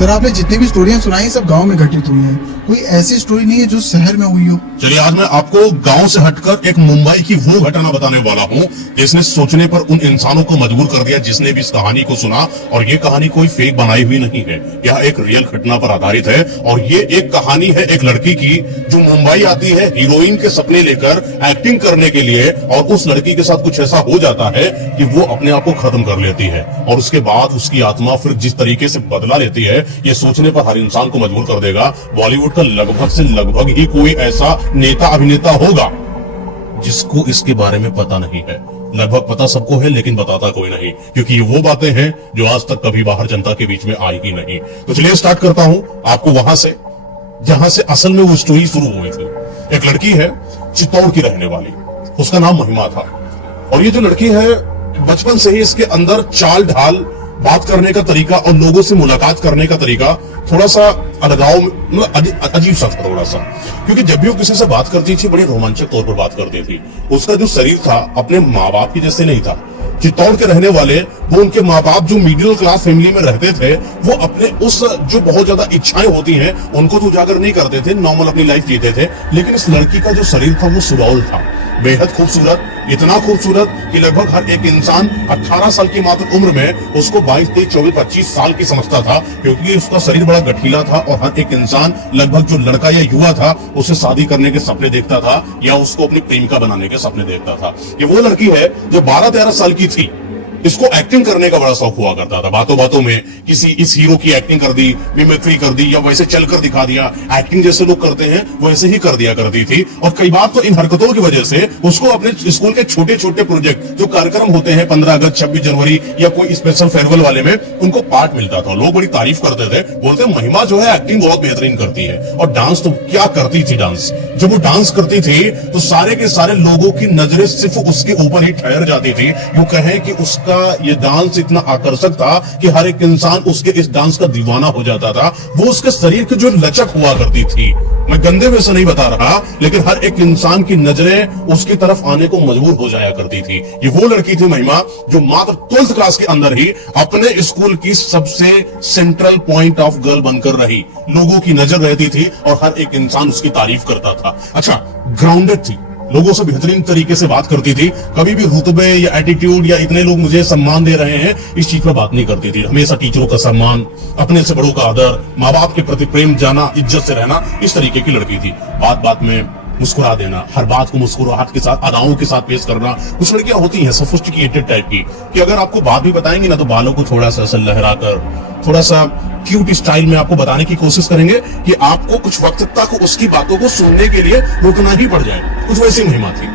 Sir आपने जितनी भी स्टोरियां सुनाई सब गांव में घटित हुई हैं, कोई ऐसी स्टोरी नहीं है जो शहर में हुई हो। चलिए आज मैं आपको गांव से हटकर एक मुंबई की वो घटना बताने वाला हूं जिसने सोचने पर उन इंसानों को मजबूर कर दिया जिसने भी इस कहानी को सुना। और ये कहानी कोई फेक बनाई हुई नहीं है, यह एक रियल घटना पर आधारित है। और ये एक कहानी है एक लड़की की जो मुंबई आती है हीरोइन के सपने लेकर एक्टिंग करने के लिए, और उस लड़की के साथ कुछ ऐसा हो जाता है कि वो अपने आप को खत्म कर लेती है। और उसके बाद उसकी आत्मा फिर जिस तरीके से बदला लेती है, ये सोचने पर हर इंसान को मजबूर कर देगा। बॉलीवुड का लगभग से लगभग ही कोई ऐसा नेता अभिनेता होगा जिसको इसके बारे में पता नहीं है। लगभग पता सबको है लेकिन बताता कोई नहीं, क्योंकि ये वो बातें हैं जो आज तक कभी बाहर जनता के बीच में आई ही नहीं। तो चलिए स्टार्ट करता हूं आपको वहां से जहां से असल में वो स्टोरी शुरू हुई थी। एक लड़की है चित्तौड़ की रहने वाली, उसका नाम महिमा था। और ये जो लड़की है बचपन से ही इसके अंदर चाल ढाल, बात करने का तरीका और लोगों से मुलाकात करने का तरीका थोड़ा सा अलगाव, मतलब अजीब सा था थोड़ा सा। क्योंकि जब भी वो किसी से बात करती थी बड़े रोमांचक तौर पर बात करती थी। उसका जो शरीर था अपने माँ बाप की जैसे नहीं था। चित्तौड़ के रहने वाले वो, उनके माँ बाप जो मिडिल क्लास फैमिली में रहते थे, वो अपने उस जो बहुत ज्यादा इच्छाएं होती हैं उनको तो उजागर नहीं करते थे, नॉर्मल अपनी लाइफ जीते थे। लेकिन इस लड़की का जो शरीर था वो सुडौल था, बेहद खूबसूरत, इतना खूबसूरत कि लगभग हर एक इंसान 18 साल की मात्र उम्र में उसको 22, 23, 24, 25 साल की समझता था, क्योंकि उसका शरीर बड़ा गठीला था। और हर एक इंसान लगभग जो लड़का या युवा था उसे शादी करने के सपने देखता था या उसको अपनी प्रेमिका बनाने के सपने देखता था। ये वो लड़की है जो 12-13 साल की थी। इसको एक्टिंग करने का बड़ा शौक हुआ करता था। बातों बातों में किसी इस हीरो की एक्टिंग कर दी, मिमिक्री कर दी, या वैसे चलकर दिखा दिया। एक्टिंग जैसे लोग करते हैं वैसे ही कर दिया करती थी। और कई बार तो इन हरकतों की वजह से उसको अपने स्कूल के छोटे छोटे प्रोजेक्ट जो कार्यक्रम होते हैं 15 अगस्त, 26 जनवरी या कोई स्पेशल फेयरवेल वाले में, उनको पार्ट मिलता था। लोग बड़ी तारीफ करते थे, बोलते महिमा जो है एक्टिंग बहुत बेहतरीन करती है। और डांस तो क्या करती थी डांस। जब वो डांस करती थी तो सारे के सारे लोगों की नजरें सिर्फ उसके ऊपर ही ठहर जाती थी। यूं कहें कि उसका ये डांस इतना आकर्षक था कि हर एक इंसान उसके इस डांस का दीवाना हो जाता था। वो उसके शरीर की जो लचक हुआ करती थी, मैं गंदे में से नहीं बता रहा, लेकिन हर एक इंसान की नजरें उसकी तरफ आने को मजबूर हो जाया करती थी। ये वो लड़की थी महिमा जो मात्र 12th क्लास के अंदर ही अपने स्कूल की सबसे सेंट्रल पॉइंट ऑफ गर्ल बनकर रही। लोगों की नजर रहती थी और हर एक इंसान उसकी तारीफ करता था। अच्छा, ग्राउंडेड थी, लोगों से बेहतरीन तरीके से बात करती थी। कभी भी रुतबे या एटीट्यूड या इतने लोग मुझे सम्मान दे रहे हैं इस चीज पर बात नहीं करती थी। हमेशा टीचरों का सम्मान, अपने से बड़ों का आदर, माँ बाप के प्रति प्रेम जाना, इज्जत से रहना, इस तरीके की लड़की थी। बात बात में मुस्कुरा देना, हर बात को मुस्कुराहट के साथ, अदाओं के साथ पेश करना। कुछ लड़कियां होती हैं सोफिस्टिकेटेड टाइप की कि अगर आपको बात भी बताएंगी ना तो बालों को थोड़ा सा लहरा कर, थोड़ा सा क्यूट स्टाइल में आपको बताने की कोशिश करेंगे कि आपको कुछ वक्त तक उसकी बातों को सुनने के लिए रुकना ही पड़ जाए। कुछ वैसी महिमा थी,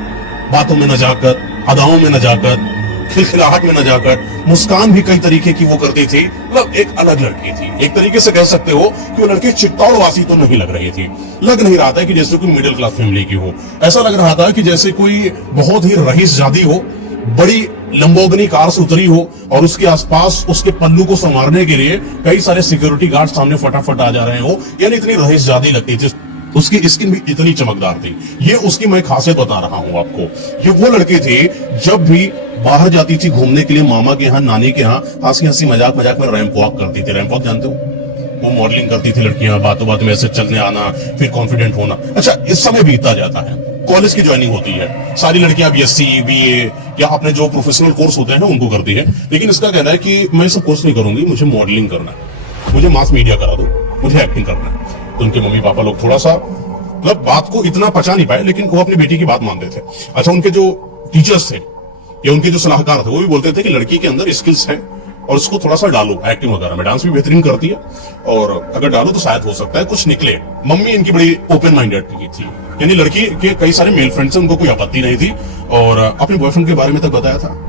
बातों में नजाकत, अदाओं में नजाकत, खिलखिलाहट में नजाकत, मुस्कान भी कई तरीके की वो करती थी। मतलब एक अलग लड़की थी। एक तरीके से कह सकते हो कि वो लड़की चित्तौड़ वासी तो नहीं लग रही थी। लग नहीं रहा था कि जैसे कोई मिडिल क्लास फैमिली की हो, ऐसा लग रहा था कि जैसे कोई बहुत ही रईस जादी हो, बड़ी लंबोगनी कार से उतरी हो और उसके आसपास उसके पल्लू को संवारने के लिए कई सारे सिक्योरिटी गार्ड सामने फटाफट आ जा रहे हो। यानी इतनी रईस जादी लगती थी। उसकी स्किन भी इतनी चमकदार थी। ये उसकी मैं खासियत बता रहा हूं आपको। ये वो लड़की थी जब भी बाहर जाती थी घूमने के लिए मामा के यहाँ, नानी के यहाँ, हंसी हंसी मजाक मजाक में रैंप वॉक करती थी। रैंप वॉक जानते हो? वो मॉडलिंग करती थी लड़कियां, बातों बातों में ऐसे चलने आना, फिर कॉन्फिडेंट होना। अच्छा, इस समय बीतता जाता है, कॉलेज की ज्वाइनिंग होती है। सारी लड़कियां बीएससी, बीए या अपने जो प्रोफेशनल कोर्स होते हैं उनको करती है। लेकिन इसका कहना है कि मैं सब कोर्स नहीं करूंगी, मुझे मॉडलिंग करना है, मुझे मास मीडिया करा दो, मुझे एक्टिंग करना है। तो उनके मम्मी पापा लोग थोड़ा सा मतलब बात को इतना पचा नहीं पाए, लेकिन वो अपनी बेटी की बात मानते थे। अच्छा, उनके जो टीचर्स थे या उनके जो सलाहकार थे वो भी बोलते थे कि लड़की के अंदर स्किल्स है और उसको थोड़ा सा डालो एक्टिंग वगैरह में। डांस भी बेहतरीन करती है और अगर डालो तो शायद हो सकता है कुछ निकले। मम्मी इनकी बड़ी ओपन माइंडेड थी, यानी लड़की के कई सारे मेल फ्रेंड्स हैं, उनको कोई आपत्ति नहीं थी। और अपने बॉयफ्रेंड के बारे में तक बताया था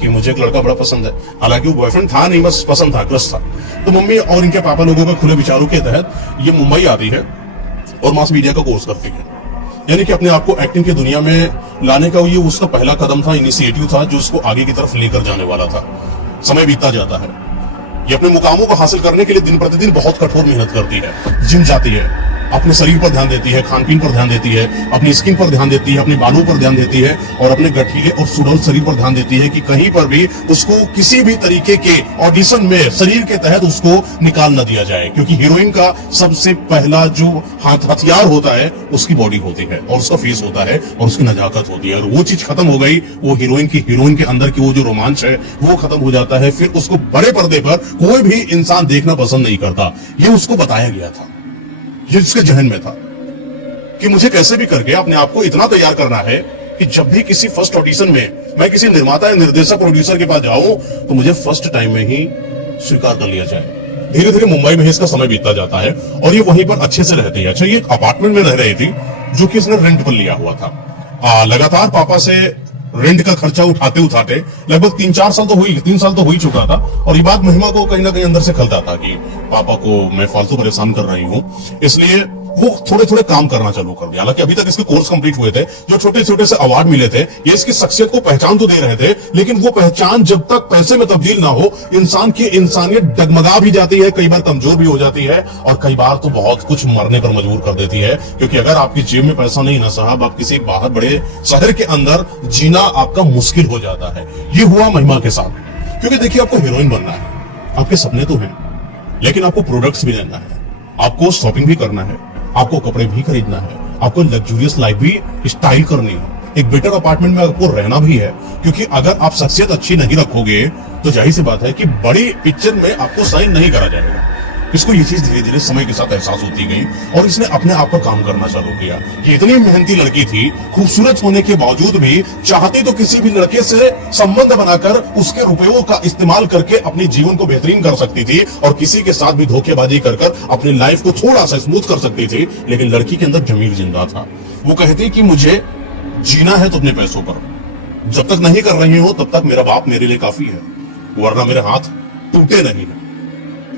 कि मुझे एक लड़का बड़ा पसंद है। हालांकि वो बॉयफ्रेंड था नहीं, बस पसंद था, क्रश था। तो मम्मी और इनके पापा लोगों के खुले विचारों के तहत ये मुंबई आती है और मास मीडिया का कोर्स करती है। यानी कि अपने आप को एक्टिंग की दुनिया में लाने का ये उसका पहला कदम था, इनिशिएटिव था जो उसको आगे की तरफ लेकर जाने वाला था। समय बीतता जाता है, ये अपने मुकामों को हासिल करने के लिए दिन प्रतिदिन बहुत कठोर मेहनत करती है, जिम जाती है, अपने शरीर पर ध्यान देती है, खान पीन पर ध्यान देती है, अपनी स्किन पर ध्यान देती है, अपने बालों पर ध्यान देती है और अपने गठीले और सुडौल शरीर पर ध्यान देती है कि कहीं पर भी उसको किसी भी तरीके के ऑडिशन में शरीर के तहत उसको निकाल न दिया जाए, क्योंकि हीरोइन का सबसे पहला जो हथियार होता है उसकी बॉडी होती है और उसका फेस होता है और उसकी नजाकत होती है। और वो चीज खत्म हो गई, वो हीरोइन के अंदर की वो जो रोमांच है वो खत्म हो जाता है। फिर उसको बड़े पर्दे पर कोई भी इंसान देखना पसंद नहीं करता। ये उसको बताया गया था, ये उसके जहन में था कि मुझे कैसे भी करके अपने आप को इतना तैयार करना है कि जब भी किसी फर्स्ट ऑडिशन में मैं किसी निर्माता या निर्देशक प्रोड्यूसर के पास जाऊं तो मुझे फर्स्ट टाइम में ही स्वीकार कर लिया जाए। धीरे धीरे मुंबई में ही इसका समय बीतता जाता है और ये वहीं पर अच्छे से रहती है। अच्छा, ये एक अपार्टमेंट में रह रही थी जो कि इसने रेंट पर लिया हुआ था। लगातार पापा से रेंट का खर्चा उठाते उठाते लगभग 3 साल तो हो ही चुका था। और ये बात महिमा को कहीं ना कहीं अंदर से खलता था कि पापा को मैं फालतू परेशान कर रही हूँ, इसलिए वो थोड़े थोड़े काम करना चालू कर दिया। हालांकि अभी तक इसके कोर्स कंप्लीट हुए थे, जो छोटे छोटे से अवार्ड मिले थे ये इसकी शख्सियत को पहचान तो दे रहे थे, लेकिन वो पहचान जब तक पैसे में तब्दील ना हो इंसान की इंसानियत डगमगा भी जाती है, कई बार कमजोर भी हो जाती है और कई बार तो बहुत कुछ मरने पर मजबूर कर देती है। क्योंकि अगर आपकी जेब में पैसा नहीं ना साहब, आप किसी बाहर बड़े शहर के अंदर जीना आपका मुश्किल हो जाता है। ये हुआ महिमा के साथ। क्योंकि देखिए, आपको हीरोइन बनना है, आपके सपने तो हैं, लेकिन आपको प्रोडक्ट्स भी लेना है, आपको शॉपिंग भी करना है, आपको कपड़े भी खरीदना है, आपको लग्जूरियस लाइफ भी स्टाइल करनी है, एक बेटर अपार्टमेंट में आपको रहना भी है। क्योंकि अगर आप शख्सियत अच्छी नहीं रखोगे तो जाहिर सी बात है कि बड़ी पिक्चर में आपको साइन नहीं करा जाएगा। इसको ये चीज धीरे धीरे समय के साथ एहसास होती गई और इसने अपने आप पर काम करना चालू किया। ये इतनी मेहनती लड़की थी, खूबसूरत होने के बावजूद भी चाहती तो किसी भी लड़के से संबंध बनाकर उसके रुपयों का इस्तेमाल करके अपने जीवन को बेहतरीन कर सकती थी और किसी के साथ भी धोखेबाजी कर अपनी लाइफ को थोड़ा सा स्मूथ कर सकती थी। लेकिन लड़की के अंदर जमीर जिंदा था। वो कहती कि मुझे जीना है तो अपने पैसों पर, जब तक नहीं कर रही हो तब तक मेरा बाप मेरे लिए काफी है, वरना मेरे हाथ टूटे नहीं है।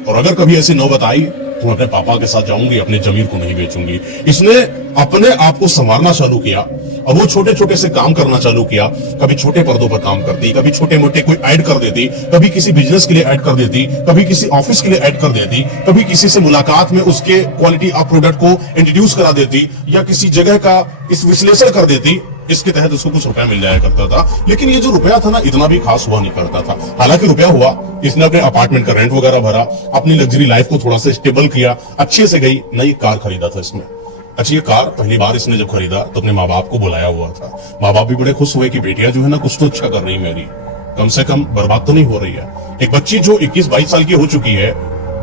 और अगर कभी ऐसी नौबत आई तो मैं अपने पापा के साथ जाऊंगी, अपने जमीर को नहीं बेचूंगी। इसने अपने आप को संवारना चालू किया और वो छोटे छोटे से काम करना चालू किया। कभी छोटे पर्दों पर काम करती, कभी छोटे मोटे कोई ऐड कर देती, कभी किसी बिजनेस के लिए ऐड कर देती, कभी किसी ऑफिस के लिए ऐड कर देती, कभी किसी से मुलाकात में उसके क्वालिटी ऑफ प्रोडक्ट को इंट्रोड्यूस करा देती या किसी जगह का इस विश्लेषण कर देती। इसके तहत उसको कुछ रुपया मिल जाया करता था। लेकिन ये जो रुपया था ना, इतना भी खास हुआ नहीं करता था। हालांकि रुपया हुआ, इसने अपने अपार्टमेंट का रेंट वगैरह भरा, अपनी लग्जरी लाइफ को थोड़ा सा स्टेबल किया, अच्छे से गई। नई कार खरीदा था इसने। अच्छा, ये कार पहली बार इसने जब खरीदा तो अपने माँ बाप को बुलाया हुआ था। माँ बाप भी बड़े खुश हुए कि बेटियां जो है ना कुछ तो अच्छा कर रही मेरी, कम से कम बर्बाद तो नहीं हो रही है। एक बच्ची जो 21-22 साल की हो चुकी है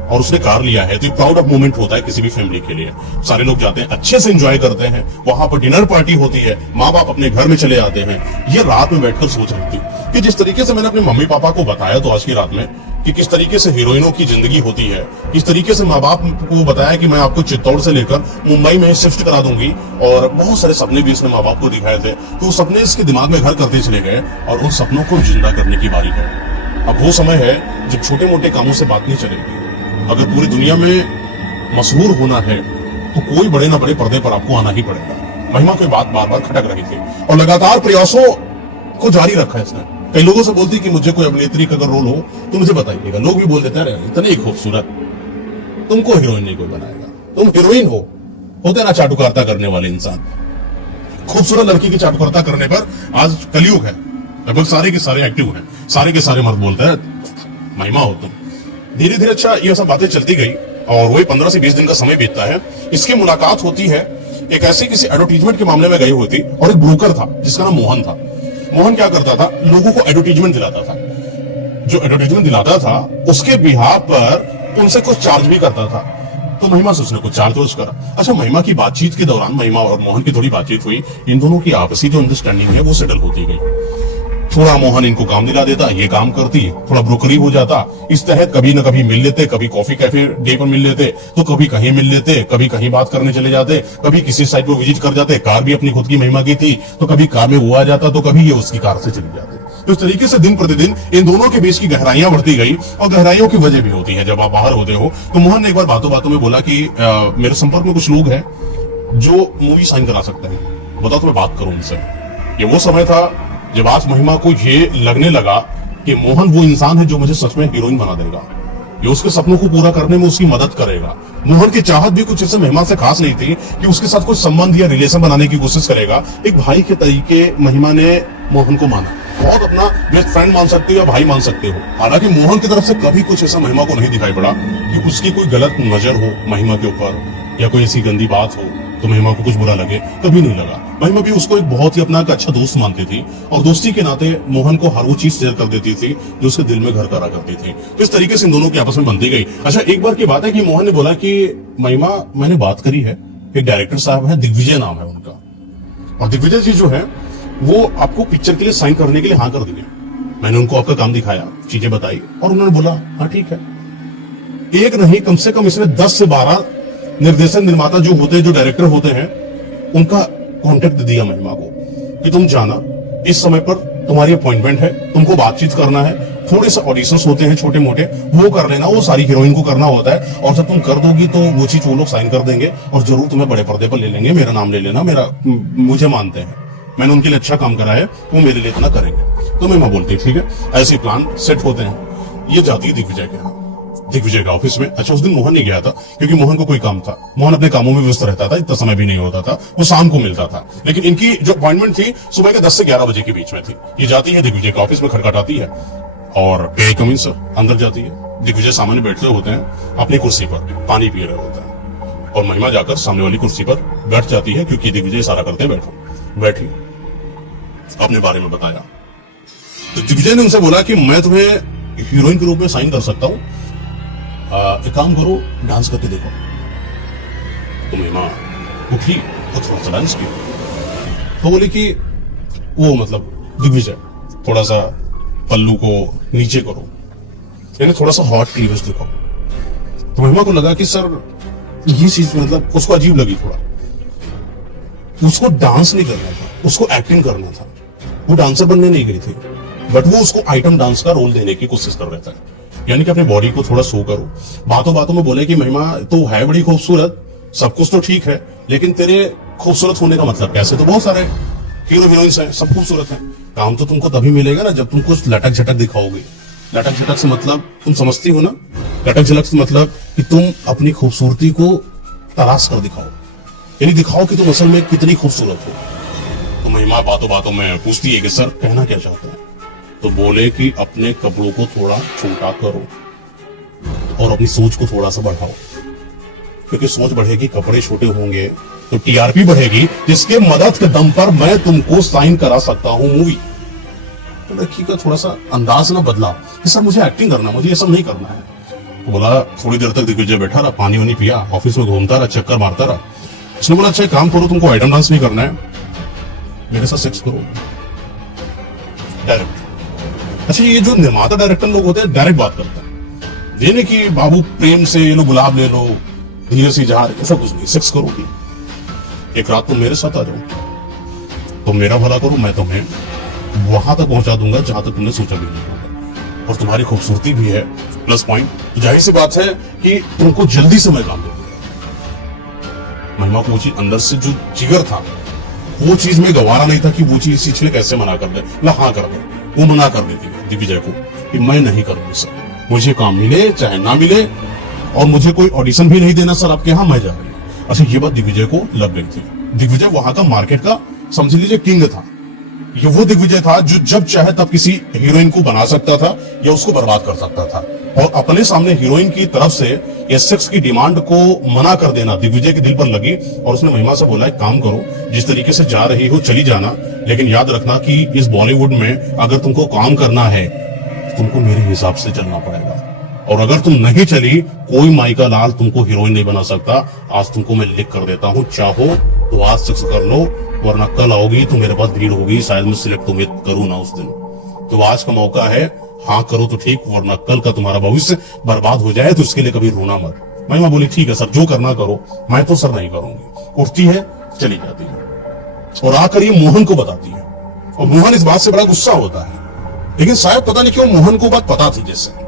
और उसने कार लिया है तो एक प्राउड ऑफ मोमेंट होता है किसी भी फैमिली के लिए। सारे लोग जाते हैं, अच्छे से एंजॉय करते हैं, वहां पर डिनर पार्टी होती है, माँ बाप अपने घर में चले जाते हैं। ये रात में बैठकर सोच रही थी कि जिस तरीके से मैंने अपने मम्मी पापा को बताया तो आज की रात में कि किस तरीके से हीरोइनों की जिंदगी होती है, किस तरीके से माँ बाप को बताया कि मैं आपको चित्तौड़ से लेकर मुंबई में शिफ्ट करा दूंगी, और बहुत सारे सपने भी इसने माँ बाप को दिखाए थे। तो वो सपने इसके दिमाग में घर करते चले गए और उन सपनों को जिंदा करने की बारी है। अब वो समय है जब छोटे मोटे कामों से बात नहीं चलेगी। अगर पूरी दुनिया में मशहूर होना है तो कोई बड़े ना बड़े पर्दे पर आपको आना ही पड़ेगा। महिमा कोई बात बार बार खटक रही थी और लगातार प्रयासों को जारी रखा है इसने। कई लोगों से बोलती कि मुझे कोई अभिनेत्री का अगर रोल हो तो मुझे बताइएगा। लोग भी बोल देते हैं इतनी खूबसूरत, तुमको हीरोइन नहीं कोई बनाएगा, तुम हीरोइन हो। होते ना चाटुकारिता करने वाले इंसान। खूबसूरत लड़की की चाटुकारिता करने पर आज कलयुग है, लगभग सारे के सारे एक्टिव हैं, सारे के सारे मर्द बोलते हैं महिमा हो तुम। धीरे धीरे अच्छा ये सब बातें चलती गई और वही 15 से 20 दिन का समय बीतता है। इसकी मुलाकात होती है एक ऐसी किसी एडवर्टीजमेंट के मामले में गई हुई थी और एक ब्रोकर था जिसका नाम मोहन था। मोहन क्या करता था, लोगों को एडवर्टीजमेंट दिलाता था। जो एडवर्टीजमेंट दिलाता था उसके बिहाफ पर उनसे कुछ चार्ज भी करता था। तो महिमा से उसने कुछ चार्ज करा। अच्छा, महिमा की बातचीत के दौरान महिमा और मोहन की थोड़ी बातचीत हुई। इन दोनों की आपसी जो अंडरस्टैंडिंग है वो सेटल होती गई। थोड़ा मोहन इनको काम दिला देता, ये काम करती, थोड़ा ब्रोकरी हो जाता। इस तहत कभी न कभी मिल लेते, कभी कॉफी कैफे डे पर मिल लेते, तो कभी कहीं मिल लेते, कभी कहीं बात करने चले जाते, कभी किसी साइट पर विजिट कर जाते। कार भी अपनी खुद की महिमा की थी तो कभी कार में वो आ जाता तो कभी ये उसकी कार से चली जाती। तो इस तरीके से दिन प्रतिदिन इन दोनों के बीच की गहराइयां बढ़ती गई और गहराइयों की वजह भी होती है। जब आप बाहर होते हो तो मोहन ने एक बार बातों बातों में बोला कि मेरे संपर्क में कुछ लोग हैं जो मूवी साइन करा सकते हैं, बताओ तो मैं बात करूं उनसे। ये वो समय था जब आज महिमा को ये लगने लगा कि मोहन वो इंसान है जो मुझे सच में हीरोइन बना देगा, ये उसके सपनों को पूरा करने में उसकी मदद करेगा। मोहन की चाहत भी कुछ ऐसे महिमा से खास नहीं थी कि उसके साथ कोई संबंध या रिलेशन बनाने की कोशिश करेगा। एक भाई के तरीके महिमा ने मोहन को माना, बहुत अपना बेस्ट फ्रेंड मान सकते हो या भाई मान सकते हो। हालांकि मोहन की तरफ से कभी कुछ ऐसा महिमा को नहीं दिखाई पड़ा कि उसकी कोई गलत नजर हो महिमा के ऊपर या कोई ऐसी गंदी बात हो तो महिमा को कुछ बुरा लगे, कभी नहीं लगा। महिमा भी उसको एक बहुत ही अपना एक अच्छा दोस्त मानती थी और दोस्ती के नाते मोहन को हर वो चीज शेयर कर देती थी जो उसके दिल में घर करा करती थी। तो इस तरीके से इन दोनों की आपस में बनती गई। अच्छा, एक बार की बात है कि मोहन ने बोला कि महिमा, मैंने बात करी है, एक डायरेक्टर साहब है, दिग्विजय नाम है उनका, और दिग्विजय जी जो है वो आपको पिक्चर के लिए साइन करने के लिए हाँ कर देंगे। मैंने उनको आपका काम दिखाया, चीजें बताई और उन्होंने बोला हाँ ठीक है। एक नहीं, कम से कम इसमें 10 से 12 निर्देशक निर्माता जो होते हैं, जो डायरेक्टर होते हैं, उनका कांटेक्ट दिया महिमा को कि तुम जाना, इस समय पर तुम्हारी अपॉइंटमेंट है, तुमको बातचीत करना है, थोड़े से ऑडिशंस होते हैं छोटे मोटे, वो कर लेना, वो सारी हीरोइन को करना होता है, और जब तुम कर दोगी तो वो चीज वो लोग साइन कर देंगे और जरूर तुम्हें बड़े पर्दे पर ले लेंगे, मेरा नाम ले लेना, मुझे मानते हैं, मैंने उनके लिए अच्छा काम करा है, वो मेरे लिए इतना करेंगे। तो महिमा बोलती ठीक है, ऐसे प्लान सेट होते हैं। ये जाती है दिग्विजय के यहाँ, दिग्विजय का ऑफिस में। अच्छा, उस दिन मोहन नहीं गया था क्योंकि मोहन को कोई काम था, मोहन अपने कामों में व्यस्त रहता था, इतना समय भी नहीं होता था, वो शाम को मिलता था। लेकिन इनकी जो अपॉइंटमेंट थी सुबह के 10 से 11 बजे के बीच में थी। ये जाती है दिग्विजय के ऑफिस में, खटखटाती है और पे कम इन सर, अंदर जाती है। दिग्विजय सामने बैठे होते हैं अपनी कुर्सी पर, पानी पी रहे होते हैं और महिमा जाकर सामने वाली कुर्सी पर बैठ जाती है क्योंकि दिग्विजय इशारा करते हैं बैठो। बैठी, अपने बारे में बताया। तो दिग्विजय ने उनसे बोला कि मैं तुम्हें हीरोइन के रूप में साइन कर सकता हूं, एक काम करो, डांस करके देखो। तो महिमा उठी और थोड़ा सा डांस किया। तो बोले कि वो मतलब दिग्विजय थोड़ा सा पल्लू को नीचे करो, यानी थोड़ा सा हॉट क्लीवेज दिखाओ। तो महिमा को लगा कि सर ये चीज मतलब उसको अजीब लगी थोड़ा। उसको डांस नहीं करना था, उसको एक्टिंग करना था। वो डांसर बनने नहीं गई थी, बट वो उसको आइटम डांस का रोल देने की कोशिश कर रहा था, यानी कि अपने बॉडी को थोड़ा शो करो। बातों बातों में बोले कि महिमा तो है बड़ी खूबसूरत, सब कुछ तो ठीक है, लेकिन तेरे खूबसूरत होने का मतलब कैसे? तो बहुत सारे हीरो हीरोइंस हैं, सब खूबसूरत हैं। काम तो तुमको तभी मिलेगा ना जब तुम कुछ लटक झटक दिखाओगे। लटक झटक से मतलब तुम समझती हो ना, लटक झटक से मतलब कि तुम अपनी खूबसूरती को तलाश कर दिखाओ, यानी दिखाओ कि तुम असल में कितनी खूबसूरत हो। तो महिमा बातों बातों में पूछती है कि सर कहना क्या चाहते हैं? तो बोले कि अपने कपड़ों को थोड़ा छोटा करो और अपनी सोच को थोड़ा सा बढ़ाओ, क्योंकि सोच बढ़ेगी, कपड़े छोटे होंगे तो टीआरपी बढ़ेगी, जिसके मदद के दम पर मैं तुमको साइन करा सकता हूं मूवी। तो लड़की का थोड़ा सा अंदाज ना बदला कि सर मुझे एक्टिंग करना, मुझे ये सब नहीं करना है। तो बोला, थोड़ी देर तक दिग्विजय बैठा रहा, पानी वानी पिया, ऑफिस में घूमता रहा, चक्कर मारता रहा। उसने बोला अच्छा काम करो, तुमको आइटम डांस नहीं करना है, मेरे साथ सेक्स करो डायरेक्ट। अच्छा, ये जो निर्माता डायरेक्टर लोग होते हैं डायरेक्ट बात करते हैं, ये नहीं कि बाबू प्रेम से ये लो, गुलाब ले लो, धीरे से जहां, ऐसा कुछ नहीं। सेक्स करोगी, एक रात तुम मेरे साथ आ जाओ, तुम मेरा भला करो, मैं तुम्हें वहां तक पहुंचा दूंगा जहां तक तुमने सोचा भी नहीं होगा, और तुम्हारी खूबसूरती भी है प्लस पॉइंट, तो जाहिर सी बात है कि तुमको जल्दी से मैं काम दे दूंगा। महिमा को वो चीज अंदर से जो जिगर था, वो चीज में गवारा नहीं था कि वो चीज सीखने कैसे मना कर दे, ना हाँ कर दे। वो मना कर देती है दिग्विजय को कि मैं नहीं करूंगी सर, मुझे काम मिले चाहे ना मिले, और मुझे कोई ऑडिशन भी नहीं देना सर आपके यहाँ, मैं जा रही हूँ। अच्छा, ये बात दिग्विजय को लग गई थी। दिग्विजय वहां का मार्केट का समझ लीजिए किंग था। ये वो दिग्विजय था जो जब चाहे तब किसी हीरोइन को बना सकता था या उसको बर्बाद कर सकता था, और अपने सामने हीरोइन की तरफ से ये सेक्स की डिमांड को मना कर देना दिग्विजय के दिल पर लगी, और उसने महिमा से बोला एक काम करो, जिस तरीके से जा रही हो चली जाना, लेकिन याद रखना कि इस बॉलीवुड में अगर तुमको काम करना है तुमको मेरे हिसाब से चलना पड़ेगा, और अगर तुम नहीं चली कोई माइका लाल तुमको हीरोइन नहीं बना सकता। आज तुमको मैं लिख कर देता हूँ, चाहो तो आज सेक्स कर लो, वरना कल आओगी तो मेरे पास भीड़ होगी, शायद मैं सिलेक्ट तुम्हें करूँ ना उस दिन। तो आज का मौका है, हाँ करो तो ठीक, वरना कल का तुम्हारा भविष्य बर्बाद हो जाए, तो इसके लिए कभी रोना मत। महिमा बोली ठीक है सर, जो करना करो, मैं तो सर नहीं करूंगी। उठती है, चली जाती है, और आकर ये मोहन को बताती है, और मोहन इस बात से बड़ा गुस्सा होता है, लेकिन शायद पता नहीं क्यों मोहन को बात पता थी। जैसे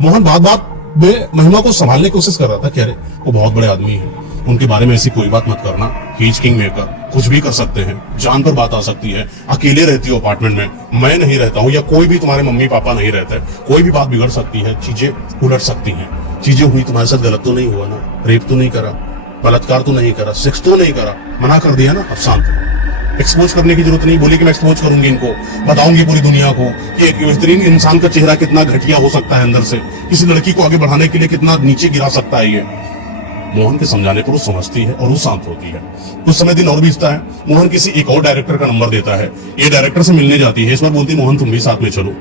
मोहन बात बात में महिमा को संभालने की कोशिश कर रहा था कि अरे वो बहुत बड़े आदमी हैं, उनके बारे में ऐसी कोई बात मत करना, ही इज किंग मेकर, कुछ भी कर सकते हैं, जान पर बात आ सकती है, अकेले रहती हो अपार्टमेंट में, मैं नहीं रहता हूं, या कोई भी तुम्हारे मम्मी पापा नहीं रहते, कोई भी बात बिगड़ सकती है, चीजें उलट सकती हैं। चीजें हुई, तुम्हारे साथ गलत तो नहीं हुआ ना, रेप तो नहीं करा, बलात्कार तो नहीं करा, सेक्स तो नहीं करा, मना कर दिया ना, अब शांत हो। एक्सपोज करने की जरूरत नहीं, बोली कि मैं एक्सपोज करूंगी इनको, बताऊंगी पूरी दुनिया को कि एक बेहतरीन इंसान का चेहरा कितना घटिया हो सकता है अंदर से, किसी लड़की को आगे बढ़ाने के लिए कितना नीचे गिरा सकता है ये। मोहन के समझाने पर वो समझती है और वो शांत होती है। कुछ समय दिन और बीतता है, मोहन किसी एक और डायरेक्टर का नंबर देता है, ये डायरेक्टर से मिलने जाती है। इस बार बोलती है मोहन तुम भी साथ में चलो।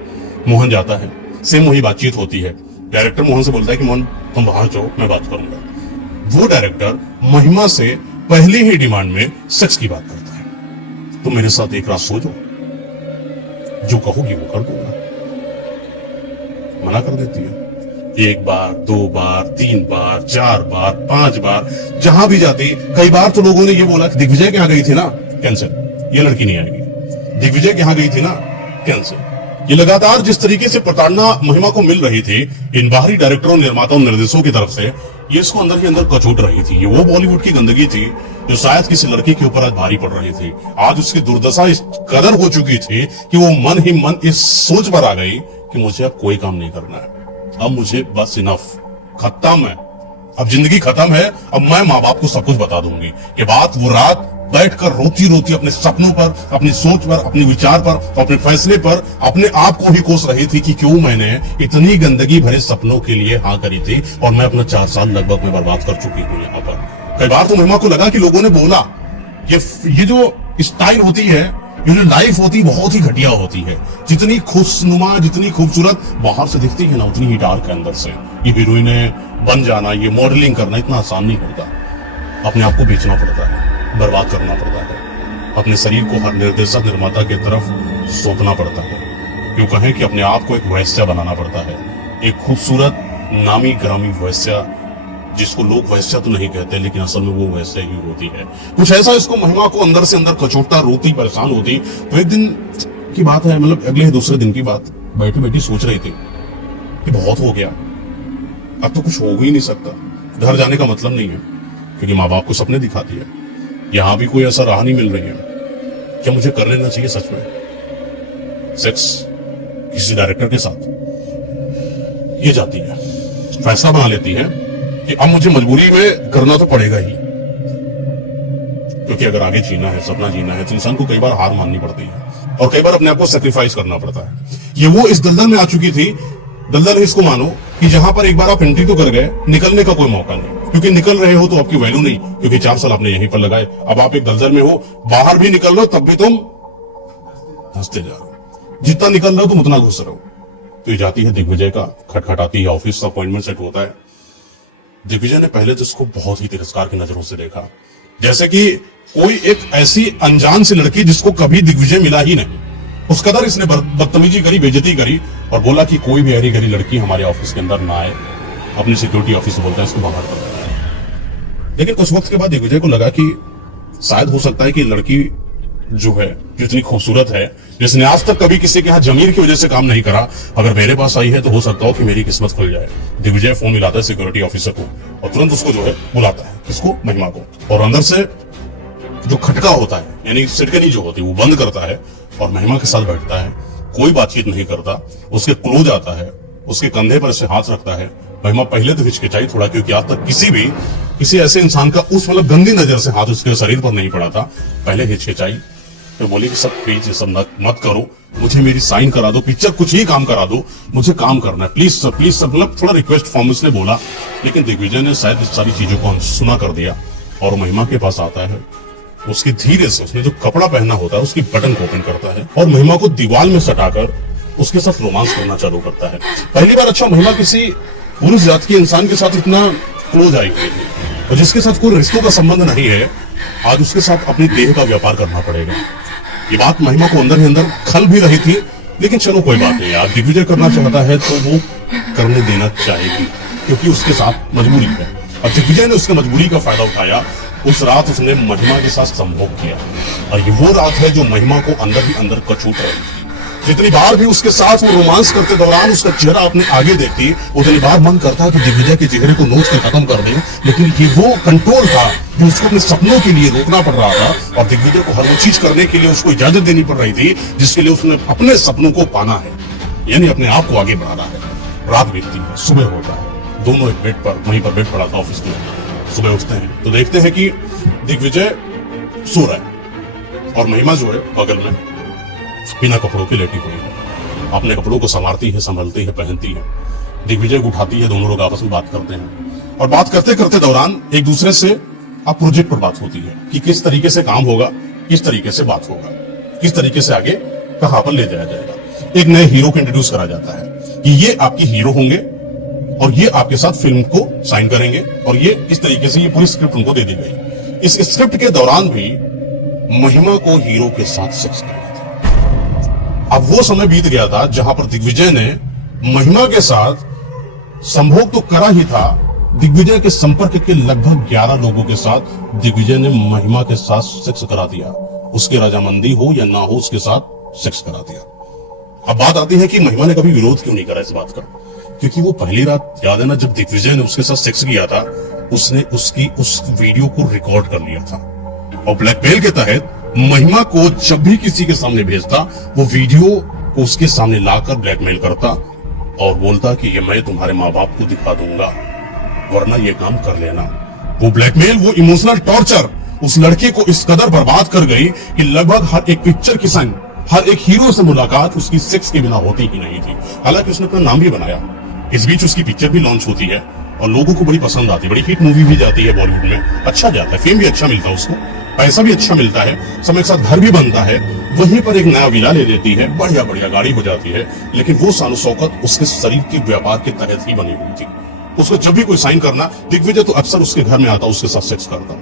मोहन जाता है, सेम वही बातचीत होती है। डायरेक्टर मोहन से बोलता है कि मोहन तुम बाहर जाओ, मैं बात करूंगा। वो डायरेक्टर महिमा से पहली ही डिमांड में सेक्स की बात करता है। तुम मेरे साथ एक रात सो जाओ, जो कहोगी वो कर दूंगा। मना कर देती है। एक बार, 2 बार, 3 बार, 4 बार, 5 बार, जहां भी जाती। कई बार तो लोगों ने ये बोला कि दिग्विजय के यहां गई थी ना, कैंसिल, ये लड़की नहीं आएगी। दिग्विजय के यहां गई थी ना, कैंसिल। ये लगातार जिस तरीके से प्रताड़ना महिमा को मिल रही थी इन बाहरी डायरेक्टरों, निर्माताओं, निर्देशकों की तरफ से, ये इसको अंदर ही अंदर कचोट रही थी। ये वो बॉलीवुड की गंदगी थी जो शायद किसी लड़की के ऊपर आज भारी पड़ रही थी। आज उसकी दुर्दशा इस कदर हो चुकी थी कि वो मन ही मन इस सोच पर आ गई कि मुझे अब कोई काम नहीं करना है, अब मुझे बस इनफ, खत्म है, अब जिंदगी खत्म है, अब मैं माँ बाप को सब कुछ बता दूंगी। ये बात वो रात बैठकर रोती रोती अपने सपनों पर, अपनी सोच पर, अपने विचार पर, अपने फैसले पर अपने आप को ही कोस रही थी कि क्यों मैंने इतनी गंदगी भरे सपनों के लिए हाँ करी थी और मैं अपना 4 साल लगभग में बर्बाद कर चुकी हूँ यहाँ पर। कई बार तो महिमा को लगा कि लोगों ने बोला ये जो स्टाइल होती है, ये जो लाइफ होती है, बहुत ही घटिया होती है। जितनी खुशनुमा, जितनी खूबसूरत बाहर से दिखती है ना, उतनी ही डार्क है अंदर से। ये हीरोइने बन जाना, ये मॉडलिंग करना इतना आसान नहीं होता। अपने आप को बेचना पड़ता है, बर्बाद करना पड़ता है, अपने शरीर को हर निर्देशक, निर्माता की तरफ सौंपना पड़ता है। क्यों कहें कि अपने आप को एक वैश्या बनाना पड़ता है, एक खूबसूरत नामी ग्रामी वैश्या, जिसको लोग वैश्या तो नहीं कहते लेकिन असल में वो वैश्या ही होती है। कुछ ऐसा इसको महिमा को अंदर से अंदर कचोटता, रोती, परेशान होती। तो एक दिन की बात है, मतलब अगले ही दूसरे दिन की बात, बैठी बैठी सोच रही थी कि बहुत हो गया, अब तो कुछ हो ही नहीं सकता। घर जाने का मतलब नहीं है क्योंकि माँ बाप को सपने दिखाती है, यहां भी कोई ऐसा राह नहीं मिल रही है। क्या मुझे कर लेना चाहिए सच में सेक्स किसी डायरेक्टर के साथ? ये जाती है, फैसला बना लेती है कि अब मुझे मजबूरी में करना तो पड़ेगा ही, क्योंकि अगर आगे जीना है, सपना जीना है, तो इंसान को कई बार हार माननी पड़ती है और कई बार अपने आप को सेक्रीफाइस करना पड़ता है। ये वो इस दलदल में आ चुकी थी, दलदल इसको मानो कि जहां पर एक बार आप एंट्री तो कर गए, निकलने का कोई मौका नहीं, क्योंकि निकल रहे हो तो आपकी वैल्यू नहीं, क्योंकि 4 साल आपने यहीं पर लगाए। अब आप एक दलदल में हो, बाहर भी निकल रहे हो तब भी तुम हंसते जा रहे हो, जितना निकल रहे हो तुम उतना घुस रहे हो। तो ये जाती है दिग्विजय का, खटखटाती है, ऑफिस का अपॉइंटमेंट सेट होता है। दिग्विजय ने पहले तो इसको बहुत ही तिरस्कार की नजरों से देखा, जैसे कि कोई एक ऐसी अनजान सी लड़की जिसको कभी दिग्विजय मिला ही नहीं। उस कदर इसने बदतमीजी करी, बेइज्जती करी और बोला कि कोई भी हरी गरी लड़की हमारे ऑफिस के अंदर ना आए। अपनी सिक्योरिटी ऑफिस बोलता है इसको बाहर कर देता है। लेकिन कुछ वक्त के बाद दिग्विजय को लगा कि शायद हो सकता है कि लड़की जो है, जो इतनी खूबसूरत है, जिसने आज तक कभी किसी के यहाँ जमीर की वजह से काम नहीं करा, अगर मेरे पास आई है तो हो सकता हो कि मेरी किस्मत खुल जाए। दिग्विजय फोन मिलाता है सिक्योरिटी ऑफिसर को और तुरंत उसको जो है बुलाता है, इसको, महिमा को, और अंदर से जो खटका होता है, यानी सिटकनी जो होती है, वो बंद करता है और महिमा के साथ बैठता है। कोई बातचीत नहीं करता, उसके क्लोज आता है, उसके कंधे पर से हाथ रखता है। महिमा पहले तो हिचकिचाई थोड़ा, क्योंकि आज तक किसी ऐसे इंसान का उस मतलब गंदी नजर से हाथ उसके शरीर पर नहीं पड़ा था। पहले हिचकिचाई, फिर बोली कि सब प्लीज ये सब मत करो, मुझे मेरी साइन करा दो, पिक्चर कुछ ही काम करा दो, मुझे काम करना है, प्लीज सर, प्लीज सर, मतलब थोड़ा रिक्वेस्ट फॉर्म उसने बोला। लेकिन दिग्विजय ने शायद इस सारी चीजों को अनसुना कर दिया और महिमा के पास आता है। उसकी धीरे से, उसने जो कपड़ा पहना होता है उसकी बटन को ओपन करता है और महिमा को दीवार में सटाकर उसके साथ रोमांस करना चालू करता है। पहली बार अच्छा महिमा किसी पुरुष जात के इंसान के साथ इतना क्लोज आई हुई थी, और जिसके साथ कोई रिश्तों का संबंध नहीं है, आज उसके साथ अपनी देह का व्यापार करना पड़ेगा। ये बात महिमा को अंदर ही अंदर खल भी रही थी, लेकिन चलो कोई बात नहीं, आज दिग्विजय करना चाहता है तो वो करने देना चाहेगी, क्योंकि उसके साथ मजबूरी है। और दिग्विजय ने उसकी मजबूरी का फायदा उठाया। उस रात उसने महिमा के साथ संभोग किया और ये वो रात है जो महिमा को अंदर ही अंदर कचोट रही थी। जितनी बार भी उसके साथ वो रोमांस करते दौरान उसका चेहरा अपने आगे देखती, उतनी बार मन करता है कि दिग्विजय के चेहरे को नोच कर खत्म कर दे। लेकिन ये वो कंट्रोल था जो उसको अपने सपनों के लिए रोकना पड़ रहा था और दिग्विजय को हर वो चीज करने के लिए उसको इजाजत देनी पड़ रही थी जिसके लिए उसने अपने सपनों को पाना है, यानी अपने आप को आगे बढ़ाना है। रात बीतती है, सुबह होता है, दोनों एक बेड पर वहीं पर बेड पड़ा था ऑफिस में। सुबह उठते हैं तो देखते हैं कि दिग्विजय सो रहा है और महिमा जो है बगल में बिना कपड़ों के लेटी हुई है। अपने कपड़ों को संवारती है, संभलती है, पहनती है। दिग्विजय को उठाती है, दोनों लोग आपस में बात करते हैं और बात करते करते दौरान एक दूसरे से अब प्रोजेक्ट पर बात होती है कि किस तरीके से काम होगा, किस तरीके से बात होगा, किस तरीके से आगे कहां पर ले जाया जाएगा। एक नए हीरो को इंट्रोड्यूस करा जाता है कि ये आपके हीरो होंगे और ये आपके साथ फिल्म को साइन करेंगे और ये इस तरीके से ये पूरी स्क्रिप्ट उनको दे दी गई। इस स्क्रिप्ट के दौरान भी महिमा को हीरो के साथ सेक्स करना था। अब वो समय बीत गया था जहां पर दिग्विजय ने महिमा के साथ संभोग तो करा ही था, दिग्विजय के संपर्क के लगभग 11 लोगों के साथ दिग्विजय ने महिमा के साथ सेक्स करा दिया। उसकी रजामंदी हो या ना हो, उसके साथ सेक्स करा दिया। अब बात आती है कि महिमा ने कभी विरोध क्यों नहीं करा इस बात का, क्योंकि वो पहली रात याद है ना जब दिग्विजय ने उसके साथ सेक्स किया था, उसने उसकी उस वीडियो को रिकॉर्ड कर लिया था और ब्लैकमेल के तहत महिमा को जब भी किसी के सामने भेजता वो वीडियो को उसके सामने लाकर ब्लैकमेल करता और बोलता कि ये मैं तुम्हारे माँ बाप को दिखा दूंगा वरना ये काम कर लेना। वो ब्लैकमेल, वो इमोशनल टॉर्चर उस लड़के को इस कदर बर्बाद कर गई कि लगभग हर एक पिक्चर की साइन, हर एक हीरो से मुलाकात उसकी सेक्स के बिना होती ही नहीं थी। हालांकि उसने अपना नाम भी बनाया। इस बीच उसकी पिक्चर भी लॉन्च होती है और लोगों को बड़ी पसंद आती है, बड़ी हिट मूवी भी जाती है बॉलीवुड में, अच्छा जाता है, फेम भी अच्छा मिलता है उसको, पैसा भी अच्छा मिलता है, समय के साथ घर भी बनता है। वहीं पर एक नया विला ले लेती है, बढ़िया बढ़िया गाड़ी हो जाती है, लेकिन वो शान शौकत उसके शरीर के व्यापार के तहत ही बनी हुई थी। उसको जब भी कोई साइन करना, दिग्विजय तो अक्सर उसके घर में आता, उसके साथ सेक्स करता,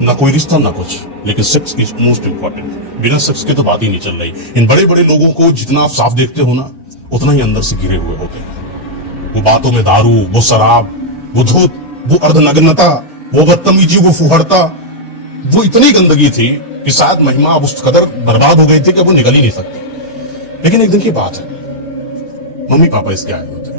ना कोई रिश्ता ना कुछ, लेकिन सेक्स इज मोस्ट इंपॉर्टेंट। बिना सेक्स के तो बात ही नहीं चल रही। इन बड़े बड़े लोगों को जितना आप साफ देखते हो ना, उतना ही अंदर से घिरे हुए होते हैं। वो बातों में दारू, वो शराब, वो धूत, वो अर्धनग्नता, वो बदतमीजी, वो फुहड़ता, वो इतनी गंदगी थी कि शायद महिमा अब उस कदर बर्बाद हो गई थी कि वो निकल ही नहीं सकती। लेकिन एक दिन की बात है, मम्मी पापा इसके आए होते,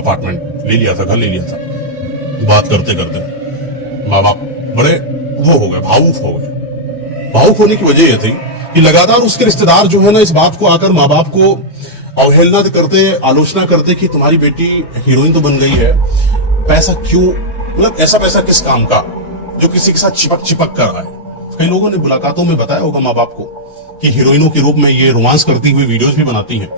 अपार्टमेंट ले लिया था, घर ले लिया था। बात करते करते माँ बाप बड़े वो हो गए, भावुक हो गए। भावुक होने की वजह यह थी कि लगातार उसके रिश्तेदार जो है ना इस बात को आकर माँ बाप को अवहेलना करते, आलोचना करते कि तुम्हारी बेटी हीरोइन तो बन गई है, पैसा क्यों, मतलब ऐसा पैसा किस काम का जो किसी के साथ चिपक चिपक कर रहा है। कई लोगों ने मुलाकातों में बताया होगा माँ बाप को कि हीरोइनों के रूप में ये रोमांस करती हुई वीडियोस भी बनाती हैं।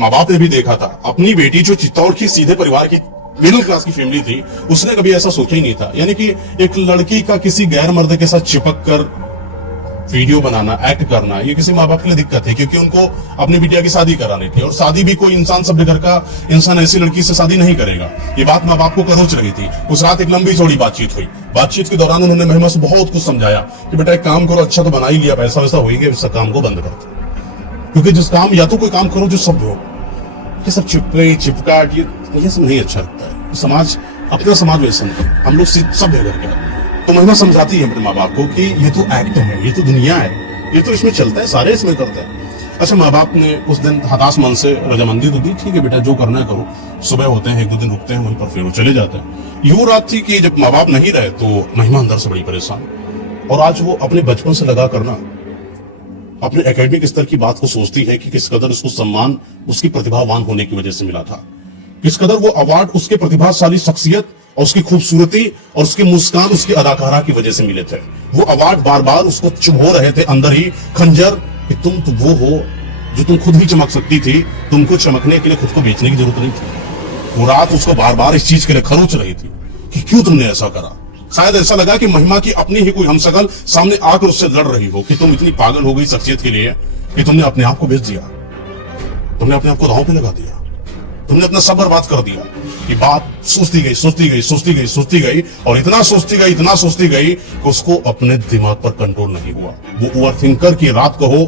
माँ बाप ने भी देखा था अपनी बेटी जो चित्तौड़ की सीधे परिवार की मिडिल क्लास की फैमिली थी, उसने कभी ऐसा सोचा ही नहीं था। यानी कि एक लड़की का किसी गैर मर्द के साथ चिपक कर वीडियो बनाना, एक्ट करना, ये किसी माँ बाप के लिए दिक्कत है, क्योंकि उनको अपनी बिटिया की शादी करानी थी और शादी भी कोई इंसान, सभ्य घर का इंसान ऐसी लड़की से शादी नहीं करेगा। ये बात माँ बाप को करोच रही थी। उस रात एक लंबी चौड़ी बातचीत हुई। बातचीत के दौरान उन्होंने महिमा से बहुत कुछ समझाया कि बेटा एक काम करो, अच्छा तो बना ही लिया, पैसा वैसा हो ही गया, इस काम को बंद कर दो, क्योंकि जिस काम, या तो कोई काम करो जो सभ्य हो, ये सब चिपके चिपकाट, ये सब नहीं अच्छा लगता है। समाज, अपना समाज वैसा नहीं, हम लोग सभ्य घर के हैं। तो महिमा समझाती है अपने माँ बाप को कि ये तो एक्ट है, ये तो दुनिया है, ये तो इसमें चलता है, सारे इसमें करते हैं। अच्छा, माँ बाप ने उस दिन हताश मन से रजामंदी तो दी, ठीक है बेटा जो करना है करो। सुबह होते हैं, एक दो दिन रुकते हैं, वहीं पर फिर वो चले जाते हैं। यूं रात थी कि जब माँ बाप नहीं रहे तो महिमा अंदर से बड़ी परेशान, और आज वो अपने बचपन से लगा करना अपने एकेडमिक स्तर की बात को सोचती है कि किस कदर उसको सम्मान उसकी प्रतिभावान होने की वजह से मिला था, किस कदर वो अवार्ड उसके प्रतिभाशाली शख्सियत और उसकी खूबसूरती और उसकी मुस्कान, उसकी अदाकारा की वजह से मिले थे। वो अवार्ड बार बार उसको चुभो रहे थे अंदर ही खंजर कि तुम तो वो हो जो तुम खुद ही चमक सकती थी, तुमको चमकने के लिए खुद को बेचने की जरूरत नहीं थी। वो रात उसको बार बार इस चीज के लिए खरोच रही थी कि क्यों तुमने ऐसा करा। शायद ऐसा लगा कि महिमा की अपनी ही कोई हमशक्ल सामने आकर उससे लड़ रही हो कि तुम इतनी पागल हो गई शख्सियत के लिए कि तुमने अपने आप को बेच दिया, तुमने अपने आप को दांव पे लगा दिया, तुमने अपना सब बर्बाद कर दिया। कि बात सोचती गई, सोचती गई, सोचती गई, सोचती गई, और इतना सोचती गई, इतना सोचती गई कि उसको अपने दिमाग पर कंट्रोल नहीं हुआ। वो ओवरथिंकर की रात कहो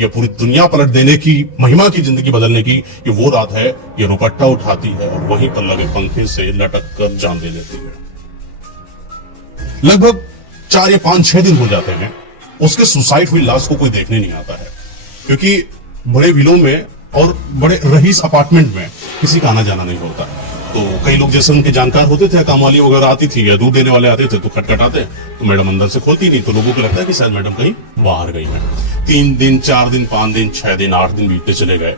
या पूरी दुनिया पलट देने की, महिमा की जिंदगी बदलने की, ये वो रात है। ये रुपट्टा उठाती है और वहीं पर लगे पंखे से लटक कर जान दे लेती है। लगभग 4 या 5-6 दिन हो जाते हैं, उसके सुसाइड हुई लाश को कोई देखने नहीं आता है, क्योंकि बड़े विलों में और बड़े रईस अपार्टमेंट में किसी का आना जाना नहीं होता। तो कई लोग जैसे उनके जानकार होते थे, कामवाली वगैरह आती थी या दूध देने वाले आते थे, तो खटखटाते तो मैडम अंदर से खोलती नहीं, तो लोगों को लगता है कि शायद मैडम कहीं बाहर गई है। 3 दिन, 4 दिन, 5 दिन, 6 दिन, 8 दिन बीतते चले गए,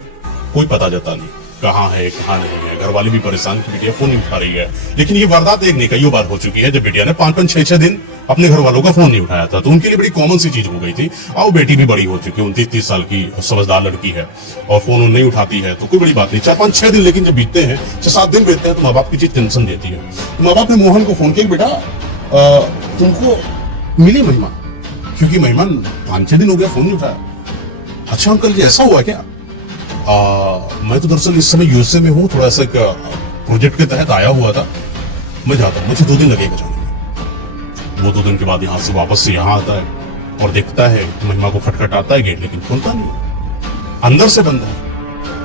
कोई पता जाता नहीं। कहाँ है कहाँ नहीं है। घर वाले भी परेशान कि बिटिया फोन नहीं उठा रही है। लेकिन ये वारदात एक नहीं कई बार हो चुकी है जब बिटिया ने 5-5, 6-6 दिन अपने घर वालों का फोन नहीं उठाया था। तो उनके लिए बड़ी कॉमन सी चीज हो गई थी। और बेटी भी बड़ी हो चुकी है, 29-30 साल की समझदार लड़की है और फोन नहीं उठाती है तो कोई बड़ी बात नहीं। 4-5-6 दिन लेकिन जब बीतते हैं, 6-7 दिन बीतते हैं तो माँ बाप की चीज टेंशन देती है। तो माँ बाप ने मोहन को फोन किया, बेटा तुमको मिली महिमा? क्योंकि महिमा 5-6 दिन हो गया फोन नहीं उठाया। अच्छा अंकल जी ऐसा हुआ क्या? मैं तो दरअसल इस समय यूएसए में हूँ, थोड़ा सा प्रोजेक्ट के तहत आया हुआ था, मैं जाता हूँ, मुझे 2 दिन लगेगा जाने में। वो 2 दिन के बाद यहाँ से वापस से यहाँ आता है और देखता है महिमा को खटखटाता है गेट, लेकिन खुलता नहीं, अंदर से बंद है।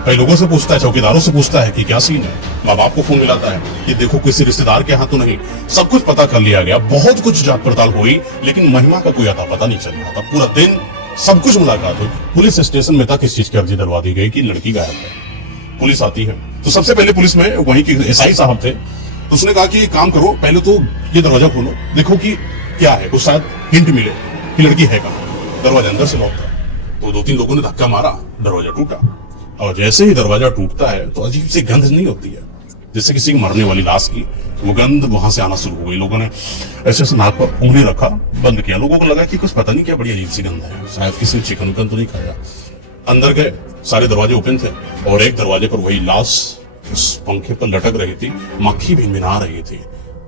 कई लोगों से पूछता है, चौकीदारों से पूछता है कि क्या सीन है। माँ बाप को फोन मिलाता है कि देखो किसी रिश्तेदार के यहाँ तो नहीं। सब कुछ पता कर लिया गया, बहुत कुछ जांच पड़ताल हुई, लेकिन महिमा का कोई अता पता नहीं चल रहा था। पूरा दिन सब कुछ मुलाकात हुई, पुलिस स्टेशन में तक इस चीज की अर्जी डलवा दी गई कि लड़की गायब है। पुलिस आती है तो सबसे पहले पुलिस में वहीं के एसआई साहब थे, तो उसने कहा कि काम करो, पहले तो ये दरवाजा खोलो, देखो कि क्या है, कुछ शायद हिंट मिले कि लड़की है कहाँ। दरवाजा अंदर से लॉक था, तो 2-3 लोगों ने धक्का मारा, दरवाजा टूटा। और जैसे ही दरवाजा टूटता है तो अजीब सी गंध नहीं होती है, जैसे किसी मरने वाली लाश की, वो गंध वहां से आना शुरू हो गई। लोगों ने ऐसे ऐसे नाक पर उंगली रखा, बंद किया। लोगों को लगा कि कुछ पता नहीं क्या बड़ी अजीब सी गंध है, शायद किसी ने चिकन तो नहीं खाया। अंदर गए, सारे दरवाजे ओपन थे और एक दरवाजे पर वही लाश उस पंखे पर लटक रही थी, मक्खी भिनभिना रही थी,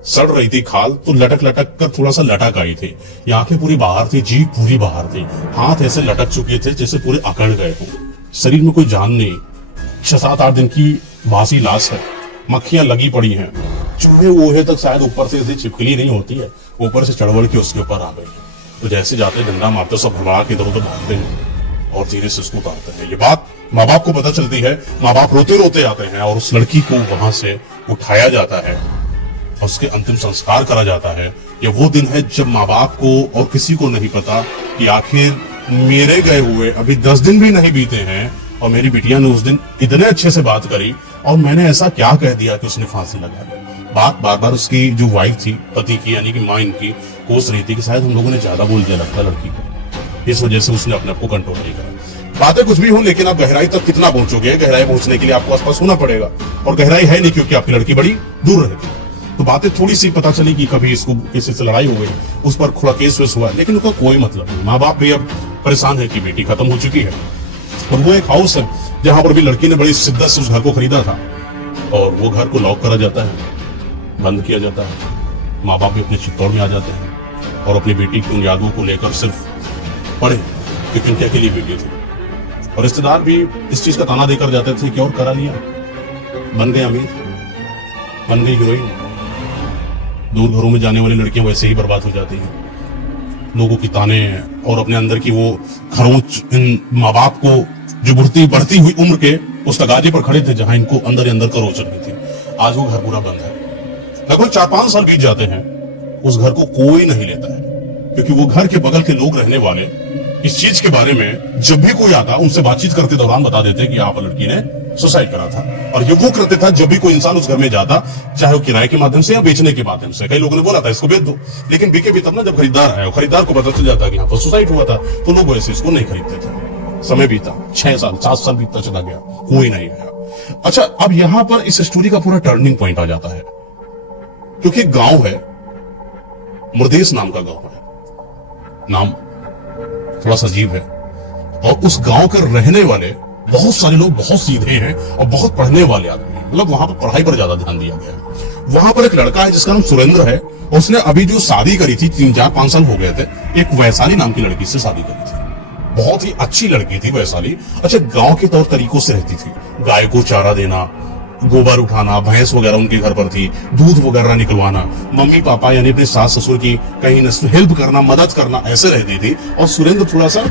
सड़ रही थी खाल, तो लटक लटक कर थोड़ा सा लटक आई थी। आंखें पूरी बाहर थी, जीभ पूरी बाहर थी, हाथ ऐसे लटक चुके थे जैसे पूरे अकड़ गए हों, शरीर में कोई जान नहीं। 6-7-8 दिन की बासी लाश है, मक्खियां लगी पड़ी हैं, चूहे वूहे तक शायद ऊपर से ऐसी छिपकली नहीं होती है, ऊपर से चढ़वड़ के उसके ऊपर आ गई। तो जैसे जाते डंडा मारते सब भड़बड़ा के इधर उधर भागते हैं और धीरे से उसको उतारते हैं। ये बात माँ बाप को पता चलती है, माँ बाप रोते रोते आते हैं और उस लड़की को वहां से उठाया जाता है और उसके अंतिम संस्कार करा जाता है। ये वो दिन है जब माँ बाप को और किसी को नहीं पता कि आखिर मेरे गए हुए अभी 10 दिन भी नहीं बीते हैं और मेरी बिटिया ने उस दिन इतने अच्छे से बात करी और मैंने ऐसा क्या कह दिया कि उसने फांसी लगा ली। बात बार बार उसकी जो वाइफ थी, पति की यानी कि माँ इनकी, कोस रही थी कि शायद हम लोगों ने ज्यादा बोल दिया लगता लड़की को, इस वजह से उसने अपने आप को कंट्रोल नहीं करा। बातें कुछ भी हो, लेकिन आप गहराई तक कितना पहुंचोगे, गहराई पहुंचने के लिए आपको आसपास होना पड़ेगा और गहराई है नहीं क्योंकि आपकी लड़की बड़ी दूर रहती है। तो बातें थोड़ी सी पता चली कि कभी इसको किसी से लड़ाई हो गई, उस पर थोड़ा केस वेस हुआ, लेकिन उसका कोई मतलब नहीं। माँ बाप भी अब परेशान है कि बेटी खत्म हो चुकी है और वो एक हाउस है जहां पर भी लड़की ने बड़ी शिद्दत से उस घर को खरीदा था और वो घर को लॉक करा जाता है, बंद किया जाता है। माँ बाप भी अपने चित्तौड़ में आ जाते हैं और अपनी बेटी की उन यादों को लेकर सिर्फ पढ़े कि किन क्या के लिए बेटी थी। और रिश्तेदार भी इस चीज का ताना देकर जाते थे कि और करा लिया, बन गए अमीर, बन गई हीरोइन। दूर घरों में जाने वाली लड़कियां वैसे ही बर्बाद हो जाती हैं। लोगों की ताने और अपने अंदर की वो खरोंच इन माँ बाप को जो बढ़ती हुई उम्र के उस तगाजे पर खड़े थे जहां इनको अंदर ही अंदर खरोच रही थी। आज वो घर पूरा बंद है। लगभग 4-5 साल बीत जाते हैं, उस घर को कोई नहीं लेता है क्योंकि वो घर के बगल के लोग रहने वाले इस चीज के बारे में जब भी कोई आता उनसे बातचीत करते दौरान बता देते कि यहाँ पर लड़की ने सुसाइड करा था। और ये वो करते था जब भी कोई इंसान उस घर में जाता, चाहे वो किराए के माध्यम से या बेचने के माध्यम से। कई लोगों ने बोला था इसको बेच दो, लेकिन बिके भी तब ना जब खरीदार है और खरीदार को पता चल जाता कि यहाँ पर सुसाइड हुआ था, तो लोग वैसे इसको नहीं खरीदते थे। समय बीता, 6 साल 7 साल बीतता चला गया, कोई नहीं आया। अच्छा, अब यहां पर इस स्टोरी का पूरा टर्निंग पॉइंट आ जाता है क्योंकि गांव है, मुरदेस नाम का गांव है, नाम थोड़ा सा अजीब है। और उस गांव के रहने वाले बहुत सारे लोग बहुत सीधे हैं और बहुत पढ़ने वाले आदमी हैं। मतलब वहां पर पढ़ाई पर ज्यादा ध्यान दिया गया है। वहां पर एक लड़का है जिसका नाम सुरेंद्र है, उसने अभी जो शादी करी थी, 3-4-5 साल हो गए थे, एक वैशाली नाम की लड़की से शादी करी थी। बहुत ही अच्छी लड़की थी वैशाली। अच्छा, गांव के तौर तरीकों से रहती थी, गाय को चारा देना, गोबर उठाना, भैंस वगैरह उनके घर पर थी, दूध वगैरह निकलवाना, मम्मी पापा यानी अपने सास ससुर की कहीं न हेल्प करना, मदद करना, ऐसे रहती थी। और सुरेंद्र थोड़ा सा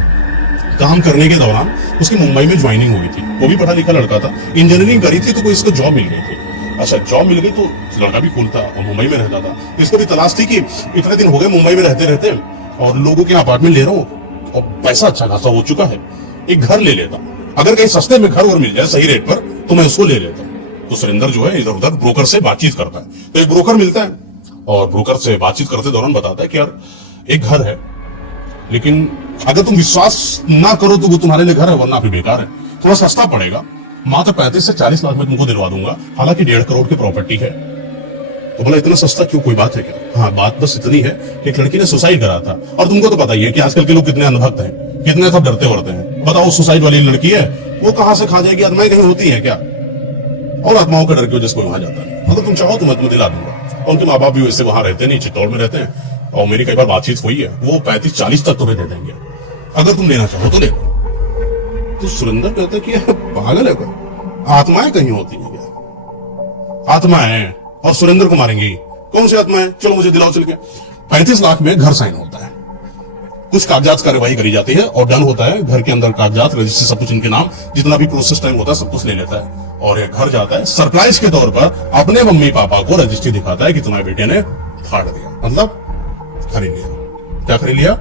काम करने के दौरान उसकी मुंबई में ज्वाइनिंग हुई थी। वो भी पढ़ा लिखा लड़का था, इंजीनियरिंग करी थी, तो कोई इसको जॉब मिल गई थी। अच्छा, जॉब मिल गई तो लड़का भी कूल था और मुंबई में रहता था। इसको भी तलाश थी कि इतने दिन हो गए मुंबई में रहते रहते और लोगों के अपार्टमेंट ले रहा हूँ और पैसा अच्छा खासा हो चुका है, एक घर ले लेता, अगर कहीं सस्ते में घर और मिल जाए सही रेट पर तो मैं उसको ले लेता हूँ। तो सुरेंद्र जो है इधर उधर ब्रोकर से बातचीत करता है, तो एक ब्रोकर मिलता है और ब्रोकर से बातचीत करते दौरान बताता है कि यार एक घर है, लेकिन अगर तुम विश्वास ना करो तो वो तुम्हारे लिए घर है, वरना फिर बेकार है, थोड़ा सस्ता पड़ेगा, मात्र 35 से 40 लाख में तुमको दिलवा दूंगा, हालांकि 1.5 करोड़ की प्रॉपर्टी है। तो बोला इतना सस्ता क्यों, कोई बात है क्या? हाँ, बात बस इतनी है कि एक लड़की ने सुसाइड करा था, और तुमको तो पता ही है कि आजकल के लोग कितने अंधभक्त हैं, कितने सब डरते वरते हैं। बताओ, सुसाइड वाली लड़की है, वो कहां से खा जाएगी? आत्माएं कहीं होती है क्या? और आत्माओं का डर की वजह से कोई वहां जाता नहीं। अगर तुम चाहो तो मैं तुम्हें दिला दूंगा। और उनके माँ बाप भी वैसे वहां रहते नहीं, चित्तौड़ में रहते हैं, और मेरी कई बार बातचीत हुई है, वो 35-40 तक तुम्हें दे देंगे, अगर तुम लेना चाहो तो ले लो। तो सुरेंद्र कहता है कि यार पागल है कोई, आत्माएं कहीं होती है क्या? आत्माएं, और सुरेंद्र को मारेंगी? कौन सी आत्माएं? चलो मुझे दिलाओ चल के। 35 लाख में घर साइन होता है, कुछ कागजात कार्यवाही करी जाती है और डन होता है। घर के अंदर कागजात, रजिस्ट्री, सब कुछ इनके नाम, जितना भी प्रोसेस टाइम होता है सब कुछ ले लेता है, और ये घर जाता है। सरप्राइज के तौर पर अपने मम्मी पापा को रजिस्ट्री दिखाता है कि तुम्हारे बेटे ने फाड़ दिया, मतलब खरीद लिया। क्या खरीद लिया?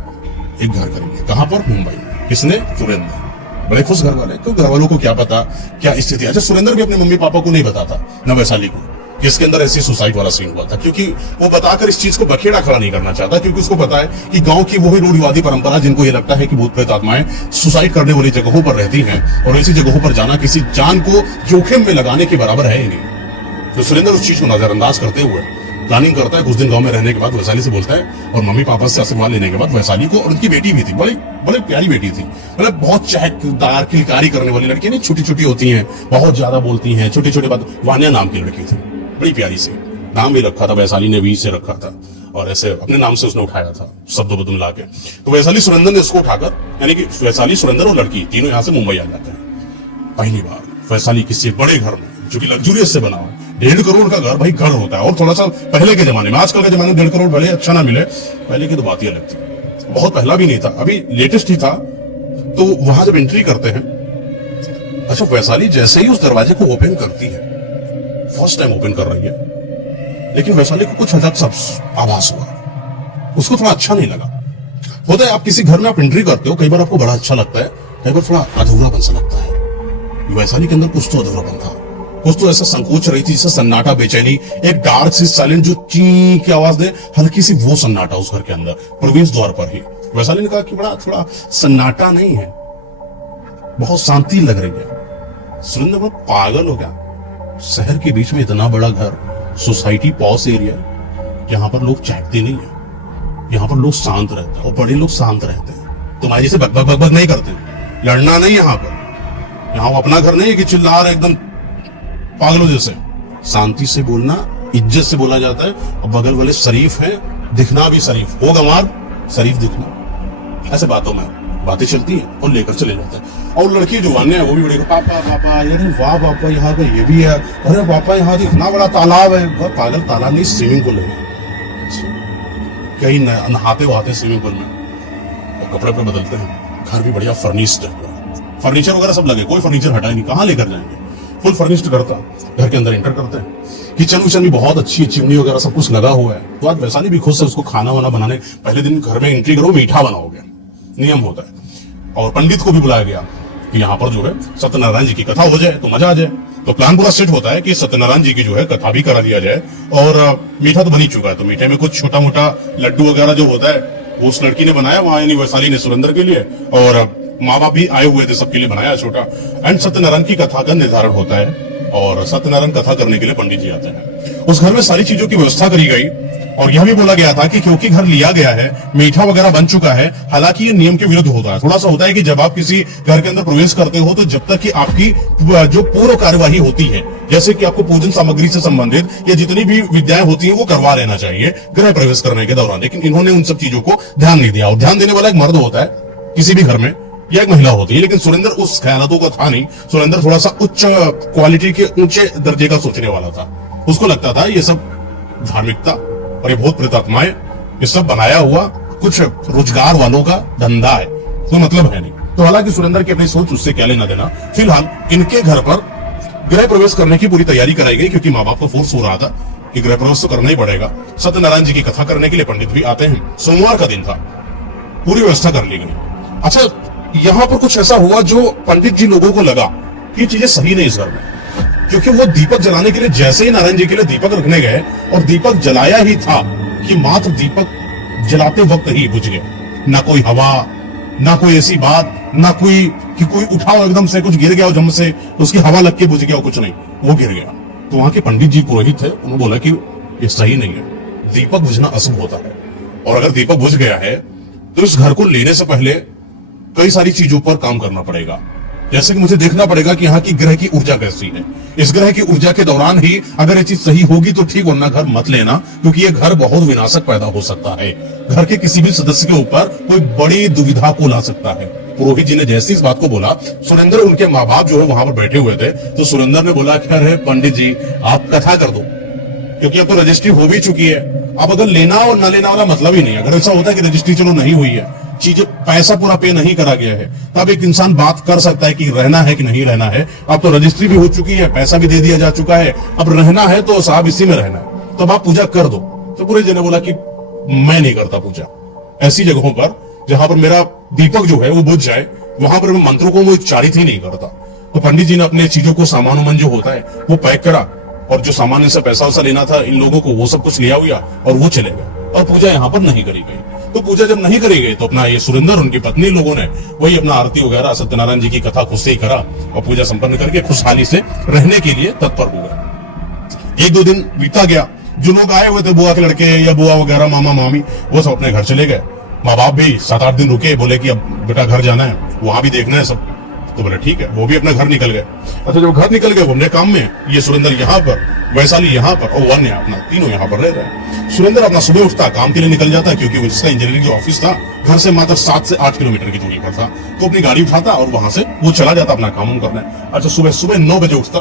एक घर खरीद लिया। कहां पर? मुंबई में। किसने? सुरेंद्र। बड़े खुश घर वाले, क्यों? घर वालों को क्या पता क्या स्थिति। अच्छा, सुरेंद्र भी अपने मम्मी पापा को नहीं बताता, न वैशाली को, जिसके अंदर ऐसी सुसाइड वाला सीन हुआ था, क्योंकि वो बताकर इस चीज को बखेड़ा खड़ा नहीं करना चाहता, क्योंकि उसको पता है कि गांव की वही रूढ़िवादी परंपरा, जिनको ये लगता है कि भूत प्रेत आत्माएं सुसाइड करने वाली जगहों पर रहती हैं, और ऐसी जगहों पर जाना किसी जान को जोखिम में लगाने के बराबर है ही नहीं। तो सुरेंद्र उस चीज को नजरअंदाज करते हुए प्लानिंग करता है। कुछ दिन गांव में रहने के बाद वैशाली से बोलता है, और मम्मी पापा से आशीर्वाद लेने के बाद वैशाली को, और उनकी बेटी भी थी, बड़ी बड़ी प्यारी बेटी थी, मतलब बहुत चहकदार किलकारी करने वाली लड़की नहीं, छोटी छोटी होती हैं, बहुत ज्यादा बोलती हैं, छोटी छोटी बात। वान्या नाम की लड़की थी, बड़ी प्यारी सी, नाम भी रखा था वैशाली ने, वी से रखा था, और ऐसे अपने नाम से उसने उठाया था, शब्द बदल मिला के। तो वैशाली सुरेंद्र ने उसको उठाकर, यानी कि वैशाली, सुरेंद्र और लड़की तीनों यहां से मुंबई आ जाते हैं। पहली बार वैशाली किसी बड़े घर में, जो कि लग्जूरियस से बना हुआ, 1.5 करोड़ का घर, भाई घर होता है। और थोड़ा सा पहले के जमाने में, आजकल के जमाने में 1.5 करोड़ भले अच्छा ना मिले, पहले की तो बात ही अलग थी। बहुत पहला भी नहीं था, अभी लेटेस्ट ही था। तो वहां जब एंट्री करते हैं, अच्छा, वैशाली जैसे ही उस दरवाजे को ओपन करती है, फर्स्ट टाइम ओपन कर रही है, लेकिन वैशाली को कुछ अजब सा आभास हुआ, उसको थोड़ा अच्छा नहीं लगा। होता है, आप किसी घर में आप एंट्री करते हो, कई बार आपको बड़ा अच्छा लगता है, कई बार थोड़ा अधूरापन सा लगता है। वैशाली के अंदर कुछ तो अधूरापन था, कुछ तो ऐसा संकोच रही थी, जैसे सन्नाटा, बेचैनी, एक डार्क सी साइलेंट जो ची की आवाज दे, हल्की सी, वो सन्नाटा उस घर के अंदर प्रवेश द्वार पर ही। वैशाली ने कहा कि बड़ा थोड़ा सन्नाटा नहीं है, बहुत शांति लग रही है। सुरेंद्र बहुत पागल हो गया, शहर के बीच में इतना बड़ा घर, सोसाइटी पॉश एरिया, यहाँ पर लोग चहकते नहीं है, यहाँ पर लोग शांत रहते हैं, और बड़े लोग शांत रहते हैं, तुम्हारे जैसे बक बक बक बक नहीं करते, लड़ना नहीं यहाँ पर। यहाँ वो अपना घर नहीं है कि चिल्ला रहे एकदम पागलों जैसे। शांति से बोलना, इज्जत से बोला जाता है, और बगल वाले शरीफ हैं, दिखना भी शरीफ हो, गंवार शरीफ दिखना, ऐसे बातों में बातें चलती हैं और लेकर चले जाते हैं। और लड़की जो वान्या है वो भी बड़ी, पापा पापा, अरे वाह पापा, यहाँ पे ये भी है, अरे पापा यहाँ इतना बड़ा तालाब है। पागल, तालाब नहीं, स्विमिंग पूल है, कहीं नहाते वहाते स्विमिंग पूल में, और कपड़े पे बदलते हैं। घर भी बढ़िया फर्निश्ड है, फर्नीचर वगैरह सब लगे, कोई फर्नीचर हटा ही नहीं, कहाँ लेकर जाएंगे, फुल फर्निश्ड करता। घर के अंदर एंटर करते हैं, किचन विचन भी बहुत अच्छी, चिमनी वगैरह सब कुछ लगा हुआ है। तो आज वैशाली भी खुद से उसको खाना वाना बनाने, पहले दिन घर में एंट्री करो मीठा बनाओगे, नियम होता है। और पंडित को भी बुलाया गया कि यहाँ पर जो है सत्यनारायण जी की कथा हो जाए तो मजा आ जाए। तो प्लान पूरा सेट होता है कि सत्यनारायण जी की जो है कथा भी करा दिया जाए, और मीठा तो बन ही चुका है, तो मीठे में कुछ छोटा मोटा लड्डू वगैरह जो होता है वो उस लड़की ने बनाया वहां, यानी वैशाली ने सुरेंद्र के लिए, और माँ बाप भी आए हुए थे, सबके लिए बनाया छोटा। एंड सत्यनारायण की कथा का निर्धारण होता है, और सत्यनारायण कथा करने के लिए पंडित जी आते हैं। उस घर में सारी चीजों की व्यवस्था करी गई, और यह भी बोला गया था कि क्योंकि घर लिया गया है, मीठा वगैरह बन चुका है, हालांकि ये नियम के विरुद्ध होता है। थोड़ा सा होता है कि जब आप किसी घर के अंदर प्रवेश करते हो, तो जब तक कि आपकी जो पूर्व कार्यवाही होती है, जैसे कि आपको पूजन सामग्री से संबंधित या जितनी भी विद्याएं होती हैं, वो करवा लेना चाहिए गृह प्रवेश करने के दौरान। लेकिन इन्होंने उन सब चीजों को ध्यान नहीं दिया, और ध्यान देने वाला एक मर्द होता है किसी भी घर में, या एक महिला होती है, लेकिन सुरेंद्र उस ख्यालातों का था नहीं। सुरेंद्र थोड़ा सा उच्च क्वालिटी के, ऊंचे दर्जे का सोचने वाला था। उसको लगता था ये सब धार्मिकता और ये भूत प्रेत आत्माएं, ये सब बनाया हुआ कुछ रोजगार वालों का धंधा है, कोई मतलब है नहीं। तो हालांकि सुरेंद्र की अपनी सोच, उससे क्या लेना देना। फिलहाल इनके घर पर गृह प्रवेश करने की पूरी तैयारी कराई गई, क्योंकि माँ बाप को फोर्स हो रहा था कि गृह प्रवेश तो करना ही पड़ेगा। सत्यनारायण जी की कथा करने के लिए पंडित भी आते हैं। सोमवार का दिन था, पूरी व्यवस्था कर ली गई। अच्छा, यहां पर कुछ ऐसा हुआ जो पंडित जी लोगों को लगा कि चीजें सही नहीं इस घर में, क्योंकि वो दीपक जलाने के लिए जैसे ही नारायण जी के लिए दीपक रखने गए, और दीपक जलाया ही था कि मात्र दीपक जलाते वक्त ही बुझ गया। ना कोई हवा, ना कोई ऐसी बात, ना कोई कि कोई उठाओ एकदम से कुछ गिर गया हो जम से, उसकी हवा लग के बुझ गया हो, कुछ नहीं, वो गिर गया। तो वहां के पंडित जी पुरोहित थे, उन्होंने बोला कि ये सही नहीं है, दीपक बुझना अशुभ होता है, और अगर दीपक बुझ गया है तो इस घर को लेने से पहले कई सारी चीजों पर काम करना पड़ेगा। जैसे कि मुझे देखना पड़ेगा कि यहाँ की ग्रह की ऊर्जा कैसी है, इस ग्रह की ऊर्जा के दौरान ही अगर ये चीज सही होगी तो ठीक, वरना घर मत लेना, क्योंकि ये घर बहुत विनाशक पैदा हो सकता है, घर के किसी भी सदस्य के ऊपर कोई बड़ी दुविधा को ला सकता है। पुरोहित जी ने जैसे इस बात को बोला, सुरेंद्र, उनके माँ बाप जो है वहां पर बैठे हुए थे, तो सुरेंद्र ने बोला कि अरे पंडित जी आप कथा कर दो, क्योंकि अब तो रजिस्ट्री हो भी चुकी है, अब अगर लेना और न लेना वाला मतलब ही नहीं है। अगर ऐसा होता है कि रजिस्ट्री चलो नहीं हुई है, चीजें पैसा पूरा पे नहीं करा गया है, तब एक इंसान बात कर सकता है कि रहना है कि नहीं रहना है। अब तो रजिस्ट्री भी हो चुकी है, पैसा भी दे दिया जा चुका है, अब रहना है तो साहब इसी में रहना है, तब आप पूजा कर दो। तो पुरोहित जी ने बोला कि मैं नहीं करता पूजा, ऐसी जगहों पर जहां पर मेरा दीपक जो है वो बुझ जाए, वहां पर मैं मंत्रों को वो उच्चारित ही नहीं करता। तो पंडित जी ने अपने चीजों को, सामान उमान जो होता है वो पैक करा, और जो सामान इनसे पैसा वैसा लेना था इन लोगों को, वो सब कुछ लिया हुआ और वो चले गए, और पूजा यहाँ पर नहीं करी गई। तो पूजा जब नहीं करी गई तो अपना ये सुरेंद्र, उनकी पत्नी, लोगों ने वही अपना आरती वगैरह सत्यनारायण जी की कथा खुद से ही करा और पूजा संपन्न करके खुशहाली से रहने के लिए तत्पर हो गए। एक दो दिन बीता गया, जो लोग आए हुए थे, बुआ के लड़के या बुआ वगैरह, मामा मामी, वो सब अपने घर चले गए। माँ बाप भी 7-8 दिन रुके, बोले कि अब बेटा घर जाना है, वहां भी देखना है सब, तो बोले ठीक है, वो भी अपने घर निकल गए। अच्छा, जब घर निकल गए वो अपने काम में, ये सुरेंद्र यहाँ पर, वैशाली यहाँ पर और वन्य अपना, तीनों यहाँ पर रह रहे। सुरेंद्र अपना सुबह उठता, काम के लिए निकल जाता, क्योंकि उसका इंजीनियरिंग जो ऑफिस था घर से मात्र 7 से 8 किलोमीटर की दूरी पर था, तो अपनी गाड़ी उठाता और वहां से वो चला जाता अपना काम करने। अच्छा, सुबह 9 बजे उठता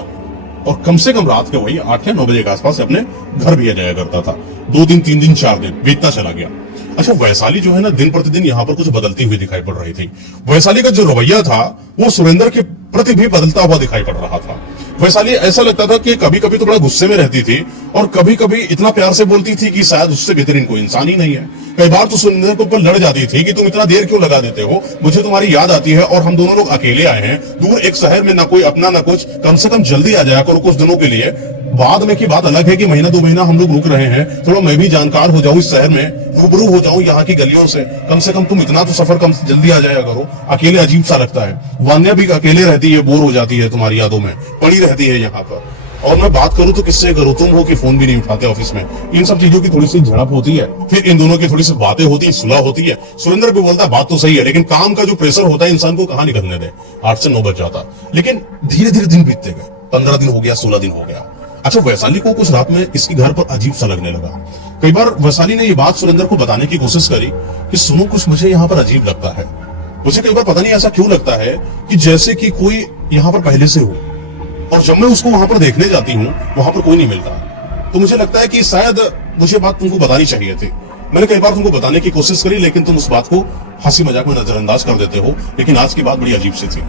और कम से कम रात के वही 8 या 9 बजे के आसपास अपने घर भी आ जाया करता था। 2 दिन, 3 दिन, 4 दिन बीतता चला गया। अच्छा, वैशाली जो है ना, दिन प्रतिदिन यहाँ पर कुछ बदलती हुई दिखाई पड़ रही थी। वैशाली का जो रवैया था वो सुरेंद्र के प्रति भी बदलता हुआ दिखाई पड़ रहा था। वैशाली ऐसा लगता था कि कभी कभी तो बड़ा गुस्से में रहती थी और कभी कभी इतना प्यार से बोलती थी कि शायद उससे बेहतरीन कोई इंसान ही नहीं है। कई बार तो सुरेंद्र के ऊपर लड़ जाती थी कि तुम इतना देर क्यों लगा देते हो, मुझे तुम्हारी याद आती है और हम दोनों लोग अकेले आए हैं दूर एक शहर में, ना कोई अपना ना कुछ, कम से कम जल्दी आ जाया करो कुछ दिनों के लिए। बाद में की बात अलग है कि महीना 2 महीना हम लोग रुक रहे हैं, थोड़ा मैं भी जानकार हो जाऊं इस शहर में, रूबरू हो जाऊं यहाँ की गलियों से, कम से कम तुम इतना तो सफर कम जल्दी आ जाया करो। अकेले अजीब सा लगता है, वान्या भी अकेले रहती है, बोर हो जाती है, तुम्हारी यादों में पड़ी रहती है यहाँ पर, और मैं बात करूं तो किससे करूं, तुम हो कि फोन भी नहीं उठाते ऑफिस में। इन सब चीजों की थोड़ी सी झड़प होती है, फिर इन दोनों की थोड़ी सी बातें होती है, सुलह होती है। सुरेंद्र भी बोलता बात तो सही है, लेकिन काम का जो प्रेशर होता है इंसान को कहाँ निकलने दे, 8 से 9 बज जाता। लेकिन धीरे धीरे दिन बीतते गए, 15 दिन हो गया, 16 दिन हो गया। अच्छा, वैशाली को कुछ रात में इसके घर पर अजीब सा लगने लगा। कई बार वैशाली ने ये बात सुरेंद्र को बताने की कोशिश करी कि सुनो, कुछ मुझे यहाँ पर अजीब लगता है। मुझे कई बार पता नहीं ऐसा क्यों लगता है कि जैसे कि कोई यहाँ पर पहले से हो, और जब मैं उसको वहां पर देखने जाती हूँ वहां पर कोई नहीं मिलता, तो मुझे लगता है कि शायद मुझे बात तुमको बतानी चाहिए थी। मैंने कई बार तुमको बताने की कोशिश करी, लेकिन तुम उस बात को हंसी मजाक में नजरअंदाज कर देते हो। लेकिन आज की बात बड़ी अजीब सी थी।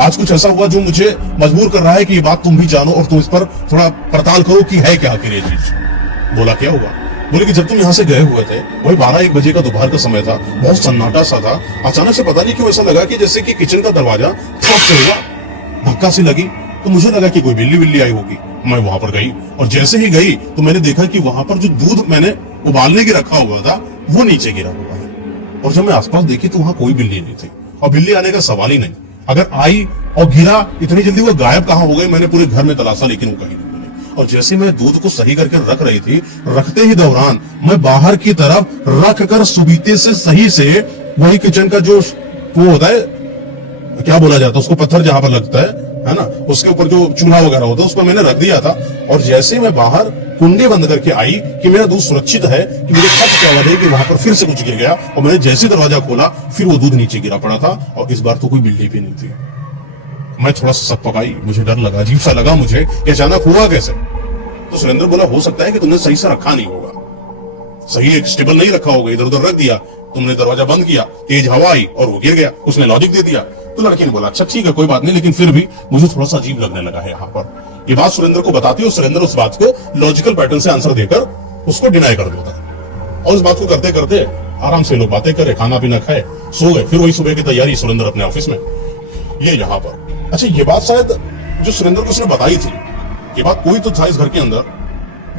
आज कुछ ऐसा हुआ जो मुझे मजबूर कर रहा है कि ये बात तुम भी जानो और तुम इस पर थोड़ा पड़ताल करो कि है क्या आखिर ये चीज। बोला क्या हुआ? बोले कि जब तुम यहाँ से गए हुए थे वही 12-1 बजे का दोपहर का समय था, बहुत सन्नाटा सा था। अचानक से पता नहीं क्यों ऐसा लगा कि जैसे कि किचन का दरवाजा ठप से हुआ, धक्का सी लगी, तो मुझे लगा कि कोई बिल्ली आई होगी। मैं वहां पर गई और जैसे ही गई तो मैंने देखा कि वहां पर जो दूध मैंने उबालने की रखा हुआ था वो नीचे गिरा हुआ है, और जब मैं आसपास देखी तो वहां कोई बिल्ली नहीं थी, और बिल्ली आने का सवाल ही नहीं। अगर आई और गिरा इतनी जल्दी वो गायब कहाँ हो गई? मैंने पूरे घर में तलाशा, लेकिन वो कहीं नहीं मिली। और जैसे मैं दूध को सही करके रख रही थी, रखते ही दौरान मैं बाहर की तरफ रख कर सुबीते से सही से वही किचन का जो वो होता है, क्या बोला जाता है उसको, पत्थर जहां पर लगता है ना, उसके ऊपर जो चूल्हा वगैरह होता है उसको मैंने रख दिया था। और जैसे मैं बाहर कुंडे बंद करके आई कि मेरा दूध सुरक्षित है, कि मुझे खत क्या हुआ कि वहां पर फिर से कुछ गिर गया, और मैंने जैसे दरवाजा खोला फिर वो दूध नीचे गिरा पड़ा था, और इस बार तो कोई बिल्ली भी नहीं थी। मैं थोड़ा सा सक-पकाई, मुझे डर लगा, अजीब सा लगा मुझे कि अचानक हुआ कैसे। तो सुरेंद्र बोला हो सकता है कि तुमने सही से रखा नहीं होगा, सही एक स्टेबल नहीं रखा होगा, इधर उधर रख दिया, तुमने दरवाजा बंद किया, तेज हवा आई और वो गिर गया। उसने लॉजिक दे दिया। तो लड़की ने बोला अच्छा ठीक है कोई बात नहीं, लेकिन फिर भी मुझे थोड़ा सा अजीब लगने लगा है यहाँ पर। ये बात सुरेंद्र को बताती है, सुरेंद्र उस बात को लॉजिकल पैटर्न से आंसर देकर उसको डिनाई कर देता है। और इस बात को करते करते आराम से लोग बातें करे, खाना पीना खाए, सो गए। फिर वही सुबह की तैयारी, सुरेंद्र अपने ऑफिस में, ये यहाँ पर। अच्छा, ये बात शायद जो सुरेंद्र को उसने बताई थी, ये बात कोई तो था इस घर के अंदर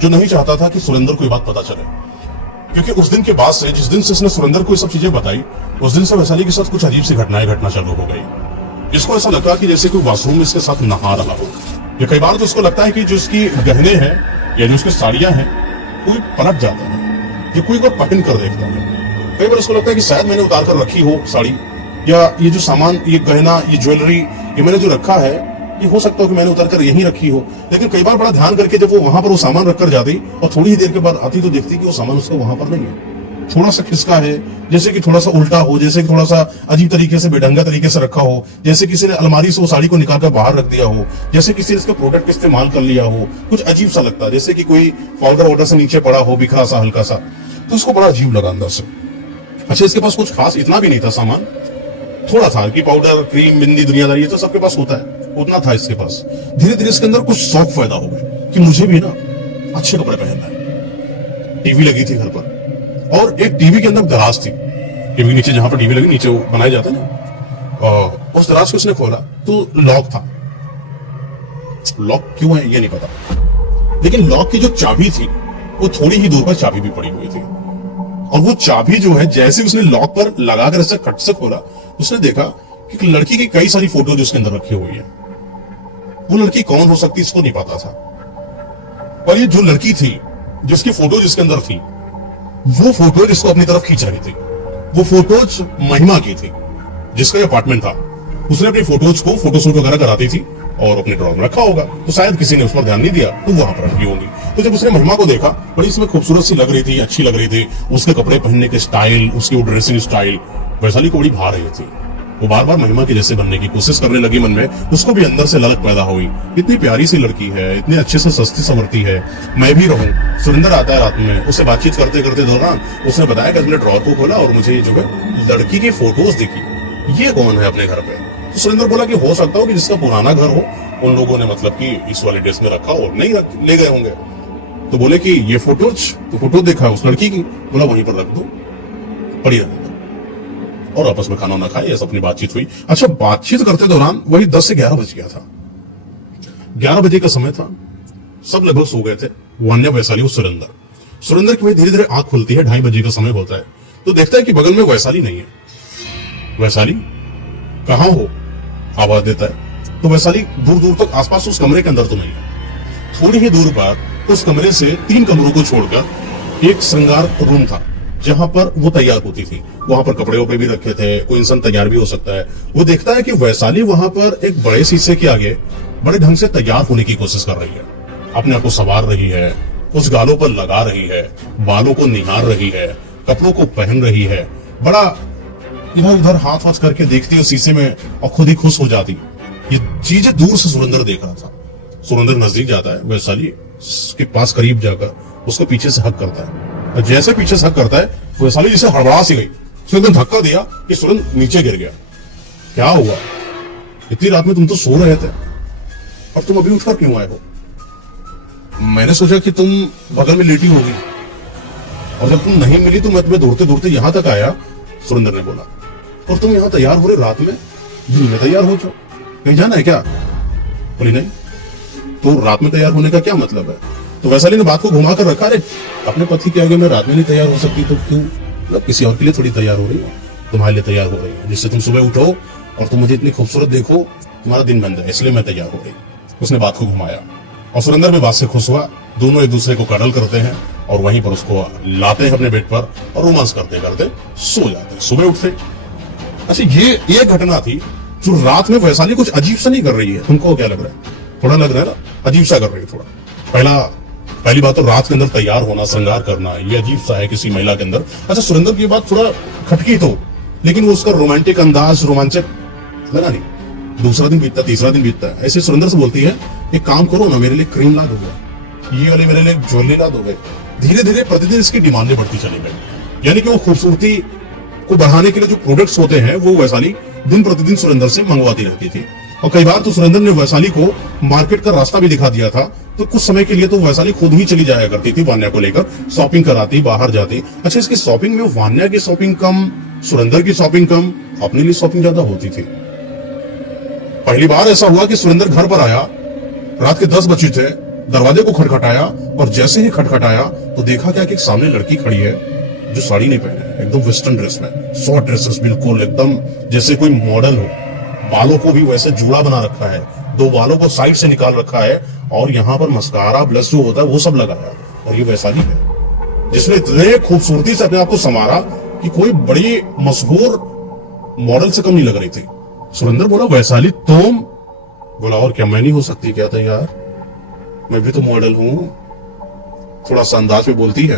जो नहीं चाहता था कि सुरेंद्र को ये बात पता चले, क्योंकि उस दिन के बाद से, जिस दिन से इसने सुरेंद्र को ये सब चीजें बताई, उस दिन से वैशाली के साथ कुछ अजीब सी घटनाएं घटना चालू हो गई। इसको ऐसा लगता है कि जैसे कोई वॉशरूम में इसके साथ नहा रहा हो, या कई बार तो इसको लगता है कि जो इसकी गहने हैं या जो इसकी साड़ियां हैं कोई पलट जाता है, ये कोई और पहन कर देखता है। कई बार उसको लगता है कि शायद मैंने उतार कर रखी हो साड़ी, या ये जो सामान, ये गहना, ये ज्वेलरी, ये मैंने जो रखा है, ये हो सकता हो कि मैंने उतार कर यहीं रखी हो। लेकिन कई बार बड़ा ध्यान करके जब वो वहां पर वो सामान रखकर जाती और थोड़ी ही देर के बाद आती तो देखती कि वो सामान उसका वहां पर नहीं है, थोड़ा सा खिसका है, जैसे कि थोड़ा सा उल्टा हो, जैसे कि थोड़ा सा अजीब तरीके से, बेढंगा तरीके से रखा हो, जैसे किसी ने अलमारी से वो साड़ी को निकाल कर बाहर रख दिया हो, जैसे किसी ने इसका प्रोडक्ट इस्तेमाल कर लिया हो, कुछ अजीब सा लगता है, जैसे कि कोई पाउडर वाउडर से नीचे पड़ा हो, बिखरा सा, हल्का सा, तो उसको बड़ा अजीब लगा अंदर से। अच्छा, इसके पास कुछ खास इतना भी नहीं था सामान, थोड़ा था कि पाउडर, क्रीम, बिंदी, दुनियादारी, ये तो सबके पास होता है, उतना था इसके पास। धीरे धीरे इसके अंदर कुछ शौक पैदा हो गए कि मुझे भी ना अच्छे कपड़े पहनना है। टीवी लगी थी घर पर, और एक टीवी के अंदर दराज थी, टीवी के नीचे जहां पर टीवी लगी, नीचे वो बनाए जाते ना, उस दराज को उसने खोला तो लॉक था। लॉक क्यों है ये नहीं पता, लेकिन लॉक की जो चाबी थी वो थोड़ी ही दूर पर चाबी भी पड़ी हुई थी, और वो चाबी जो है जैसे उसने लॉक पर लगाकर ऐसे खट से खोला, उसने देखा कि लड़की की कई सारी फोटो जो उसके अंदर रखी हुई है। वो लड़की कौन हो सकती इसको नहीं पता था, और ये जो लड़की थी, जिसकी फोटो जिसके अंदर थी, वो फोटो जिसको अपनी तरफ खींच रही थी, वो फोटोज महिमा की थी, जिसका अपार्टमेंट था। उसने अपनी फोटोज को फोटोशूट वगैरह कराती थी और अपने ड्रॉर में रखा होगा, तो शायद किसी ने उस पर ध्यान नहीं दिया तो वहां पर रखी होगी। तो जब उसने महिमा को देखा, बड़ी इसमें खूबसूरत सी लग रही थी, अच्छी लग रही थी, उसके कपड़े पहनने के स्टाइल, उसकी वो ड्रेसिंग स्टाइल, वैशाली को बड़ी भा रही थी। वो बार बार महिमा के जैसे बनने की कोशिश करने लगी मन में, उसको भी अंदर से ललक पैदा हुई, इतनी प्यारी सी लड़की है, इतने अच्छे से सस्ती संवरती है, मैं भी रहूं। सुरेंद्र आता है रात में, उससे बातचीत करते करते दौरान उसने बताया कि अपने ड्रॉर को खोला और मुझे ये जो है लड़की की फोटोज दिखी, ये कौन है अपने घर पे। तो सुरेंद्र बोला कि हो सकता हो कि जिसका पुराना घर हो, उन लोगों ने मतलब कि इस वाले ड्रेस में रखा और नहीं ले गए होंगे। तो बोले कि ये फोटोज, तो फोटो देखा उस लड़की की, बोला वहीं पर रख दो, पड़ी रहने दो, और आपस में खाना ना खाए, ऐसा अपनी बातचीत हुई। अच्छा, बातचीत करते दौरान वही 10 से 11 बज गया था, 11 बजे का समय था, सब लगभग सो गए थे, वान्या, वैशाली और सुरेंद्र की धीरे धीरे आंख खुलती है, 2:30 बजे का समय होता है, तो देखता है कि बगल में वैशाली नहीं है। वैशाली कहाँ हो, आवाज देता है, तो वैशाली दूर दूर तक आसपास उस कमरे के अंदर तो नहीं है। थोड़ी ही दूर पर उस कमरे से 3 कमरों को छोड़कर एक श्रृंगार रूम था, जहां पर वो तैयार होती थी, वहां पर कपड़े वपड़े भी रखे थे, कोई इंसान तैयार भी हो सकता है। वो देखता है कि वैशाली वहां पर एक बड़े शीशे के आगे बड़े ढंग से तैयार होने की कोशिश कर रही है, अपने आप को संवार रही है, उस गालों पर लगा रही है, बालों को निहार रही है, कपड़ों को पहन रही है, बड़ा इधर उधर हाथ वाथ करके देखती है शीशे में और खुद ही खुश हो जाती। ये चीजें दूर से सुरेंद्र देख रहा था। सुरेंद्र नजदीक जाता है, वैशाली के पास करीब जाकर उसको पीछे से हक करता है, और जैसे पीछे से हक करता है, वैशाली जिसे हड़बड़ा सी गई, सुरेंद्र धक्का दिया कि सुरेंद्र नीचे गिर गया। क्या हुआ, इतनी रात में तुम तो सो रहे थे और तुम अभी उठकर क्यों आए हो? मैंने सोचा कि तुम बगल में लेटी होगी, और जब तुम नहीं मिली तो मैं तुम्हें दौड़ते दौड़ते यहां तक आया, सुरेंद्र ने बोला। और तुम यहां तैयार हो रहे रात में, दिन में तैयार हो जाओ, कहीं जाना है क्या? बोली नहीं। तो रात में तैयार होने का क्या मतलब है? तो वैशाली ने बात को घुमा कर रखा, अरे अपने पति के आगे मैं रात में नहीं तैयार हो सकती तो क्यों, मतलब किसी और के लिए थोड़ी तैयार हो रही है, तुम्हारे लिए तैयार हो रही है, जिससे तुम सुबह उठो और तुम मुझे इतनी खूबसूरत देखो, तुम्हारा दिन बन जाए, इसलिए मैं तैयार हो रही। उसने बात को घुमाया और सुरेंद्र में बात से खुश हुआ। दोनों एक दूसरे को कडल करते हैं और वहीं पर उसको लाते हैं अपने बेड पर और रोमांस करते करते सो जाते हैं, सुबह उठते। अच्छा, ये घटना थी जो रात में वैशाली कुछ अजीब सा नहीं कर रही है। तुमको क्या लग रहा है? थोड़ा लग रहा है ना, अजीब सा कर रही है थोड़ा। पहली बात तो रात के अंदर तैयार होना, श्रृंगार करना, ये अजीब सा है किसी महिला के अंदर। अच्छा, सुरेंद्र की बात थोड़ा खटकी तो, लेकिन वो उसका रोमांटिक अंदाज रोमांचक लगा नहीं। दूसरा दिन बीतता, तीसरा दिन बीतता है, ऐसे सुरेंद्र से बोलती है, एक काम करो ना, मेरे लिए क्रीम ला दोगे, ये वाले मेरे लिए ज्वेलरी ला दोगे। धीरे धीरे प्रतिदिन इसकी डिमांडें बढ़ती चली गई, यानी कि वो खूबसूरती को बढ़ाने के लिए जो प्रोडक्ट्स होते हैं वो वैशाली दिन प्रतिदिन सुरेंद्र से मंगवाती रहती थी। और कई बार तो सुरेंद्र ने वैशाली को मार्केट का रास्ता भी दिखा दिया था, तो कुछ समय के लिए तो वैशाली खुद ही चली जाया करती थी वान्या को लेकर, शॉपिंग कराती, बाहर जाती। अच्छा, इसकी शॉपिंग में वान्या की शॉपिंग कम, सुरेंद्र की शॉपिंग कम, अपने लिए शॉपिंग ज्यादा होती थी। पहली बार ऐसा हुआ कि सुरेंद्र घर पर आया, रात के 10 बजे थे, दरवाजे को खटखटाया और जैसे ही खटखटाया तो देखा क्या कि एक सामने लड़की खड़ी है जो साड़ी नहीं पहने, एकदम वेस्टर्न ड्रेस में, शॉर्ट ड्रेसेस, बिल्कुल एकदम जैसे कोई मॉडल हो, बालों को भी वैसे जूड़ा बना रखा है, दो बालों को साइड से निकाल रखा है और यहाँ पर मस्कारा ब्लश जो होता है वो सब लगाया है। और ये वैशाली है जिसने इतने खूबसूरती से अपने आप को संवारा कि कोई बड़ी मशहूर मॉडल से कम नहीं लग रही थी। सुरेंद्र बोला वैशाली तुम? बोला और क्या मैं नहीं हो सकती क्या? था यार मैं भी तो मॉडल हूं। थोड़ा सा अंदाज में बोलती है